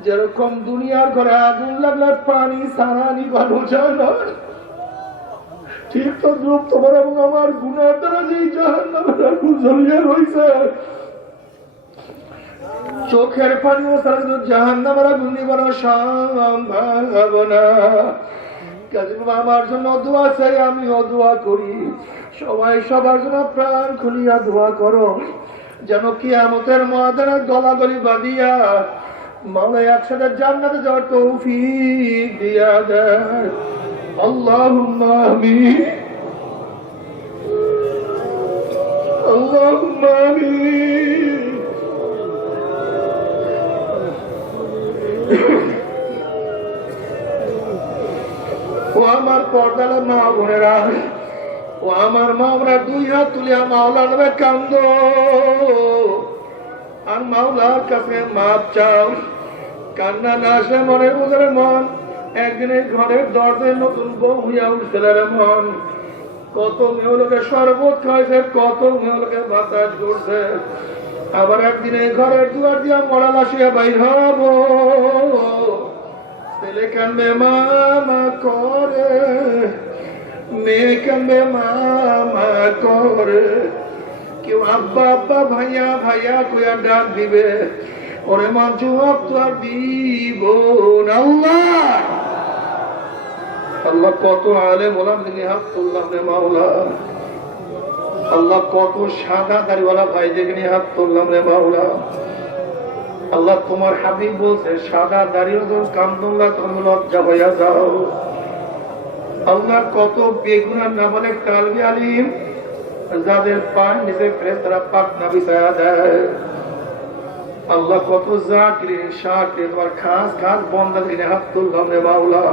যেরকম দুনিয়ার ঘরে আগুন লাগলে পানি সারা নিভানো যায় না, ঠিক তো দ্রুপ তোমার এবং আমার গুনার দ্বারা যেই জাহান্নামের আগুন জ্বলিয়া রয়েছে, চোখের পানিও সারা জাহান্নামের আগুন নিবানো সম্ভব না। আমার জন্য দোয়া চাই, আমিও দোয়া করি, সবাই সবার জন্য প্রাণ খুলিয়া দোয়া করো, যেন কিয়ামতের ময়দানে গলাগলি বাঁধিয়া মাওলা একসাথে জান্নাতে যাওয়ার তৌফিক দিয়া দেয়। আল্লাহুম্মা আমিন, আল্লাহুম্মা আমিন। ও আমার পর্দার মা বোনেরা, ও আমার মা, আমরা দুই হাত তুলিয়া মাওলার নামে কান্দ আর মাওলার কাছে মাপ চাও। কান্না না আসে মনের বুঝারে মন, একদিনের ঘরের দরজে নতুন বউ হইয়া উঠছিল মন, কত মেয়েলোকে শরবত খাইছে, কত মেয়েলোকে বাতাস করছে, আবার একদিনে ঘরের দুয়ার দিয়া মরা লাসিয়া বাইর হব। ছেলে কান্দে মামা করে, মেয়ে কান্দে মামা করে, কেউ আব্বা আব্বা ভাইয়া ভাইয়া কইয়া ডাক দিবে, ওরে মা জবাব তো আর দিব না। আল্লাহ আল্লাহ কত আলে বলাম দিনে হাত তুললাম রে মাওলা, আল্লাহ কত সাদা দাড়িওয়ালা ভাই দেখে হাত তুললাম রে মাওলা। আল্লাহ তোমার হাবিব বলছে সাদা দাড়িও যখন কান্দুল্লাহ তুমি লজ্জা হইয়া যাও। আল্লাহ কত বেগুনার নাবালেক তালবি আলিম যাদের পায়ের নিচে ফেরেশতারা পাখনা বিছায়া দেয়। আল্লাহ কত জাকির শাকির তোমার খাস খাস বন্দা দিনে হাত তুললাম রে মাওলা।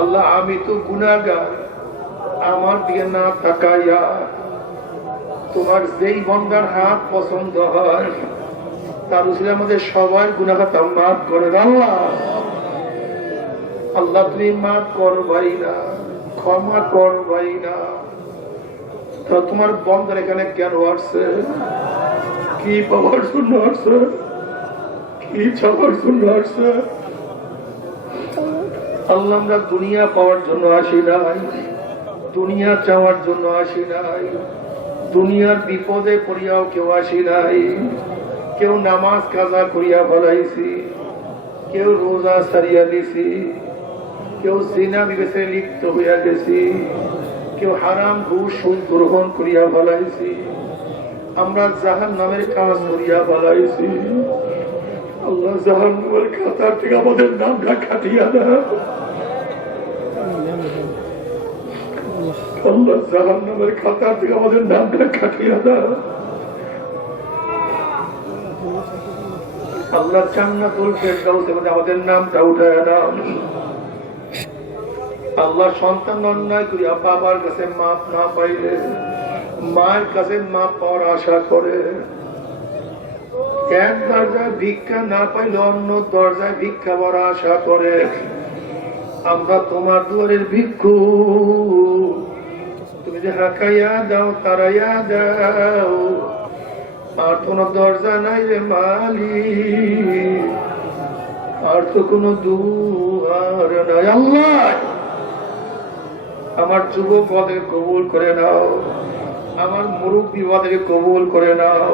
আল্লাহ আমি তো গুনাহগার, আমার দিকে না তাকাইয়া তোমার যেই বন্দার হাত পছন্দ হয় তার উসিলায় আমাদের সবাই গুনাহটা মাফ করে দাও। আল্লাহ তুমি মাফ করবাই না, ক্ষমা করবাই না। তো তোমার বন্দার এখানে কেন আসছে? কি পাওয়ার জন্য আসছে? কি চাওয়ার জন্য আসছে? আল্লাহ আমরা দুনিয়া পাওয়ার জন্য আসি নাই, দুনিয়া চাওয়ার জন্য আসি নাই, দুনিয়ার বিপদে পড়িয়াও কেউ আসি নাই। কেউ নামাজ কাজা করিয়া ফলাইছি, কেউ রোজা সারিয়া দিছি, কেউ জিনা বিবেচে লিপ্ত হইয়া গেছি, কেউ হারাম ঘুষ সুদ গ্রহণ করিয়া ফলাইছি, আমরা জাহান্নামের কাজ করিয়া ফলাইছি। আল্লাহ জাহান্নামের খাতার থেকে আমাদের নামটা কাটিয়া দেয়। আল্লাহ জাহান্নামের খাতার থেকে আমাদের নামটা কাটিয়া দেয়। আল্লাহ জান্নাতুল ফেরদাউসে আমাদের নামটা উঠায় দাও। আল্লাহ সন্তান অন্যায় করিয়া বাবার কাছে মাপ না পাইলে মায়ের কাছে মাপ পাওয়ার আশা করে, এক দরজায় ভিক্ষা না পাইলে অন্য দরজায় ভিক্ষা পাওয়ার আশা করে। আমরা তোমার দুয়ারের ভিক্ষু, তুমি যে হাঁকাইয়া দাও তারাইয়া দাও, আর কোন দরজা নাই রে মালিক, আর তো কোন দুয়ার নাই। আল্লাহ আমার যুবক পদকে কবুল করে নাও, আমার মুরব্বী পদকে কবুল করে নাও,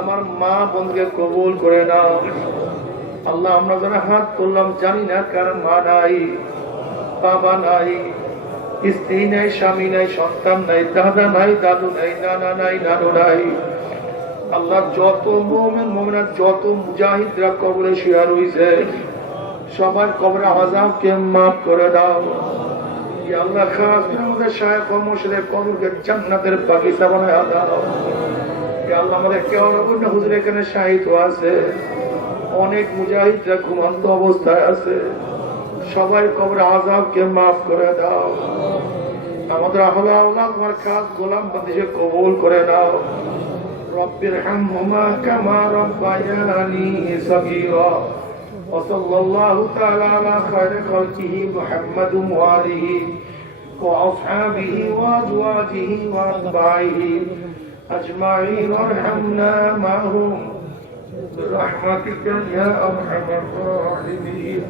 আমার মা বোনকে কবুল করে নাও। আল্লাহ আমরা যারা হাত করলাম জানি না কার মা নাই, বাবা নাই, স্ত্রী নাই, স্বামী নাই, সন্তান নাই, দাদা নাই, দাদু নাই, নানা নাই, নানু নাই। আল্লাহ যত মুমিন মুমিনাত, যত মুজাহিদরা কবরে শুয়ে রয়েছে সবার কবরে আযাবকে মাফ করে দাও। ইয়া আল্লাহ খাস করে আমাদের শায়েখ ও মুর্শিদের কবরকে জান্নাতের বাগিচা বানায়া দাও। ইয়া আল্লাহ আমাদের কেওড়াবন্যা হুজুর এখানে শাহিদ আছে, অনেক মুজাহিদরা ঘুমন্ত অবস্থায় আছে, সবাই কবরে আযাবকে মাফ করে দাও। আমাদের আহলে আওলাদ তোমার খাস গোলাম বান্দিকে কবুল করে নাও। রব্বিরহামহুমা কামা রাব্বায়ানি সগীরা وصلى الله تعالى على خير خلقه محمد وآله وأصحابه وأزواجه وأتباعه أجمعين وارحمنا معهم برحمتك يا أرحم الراحمين.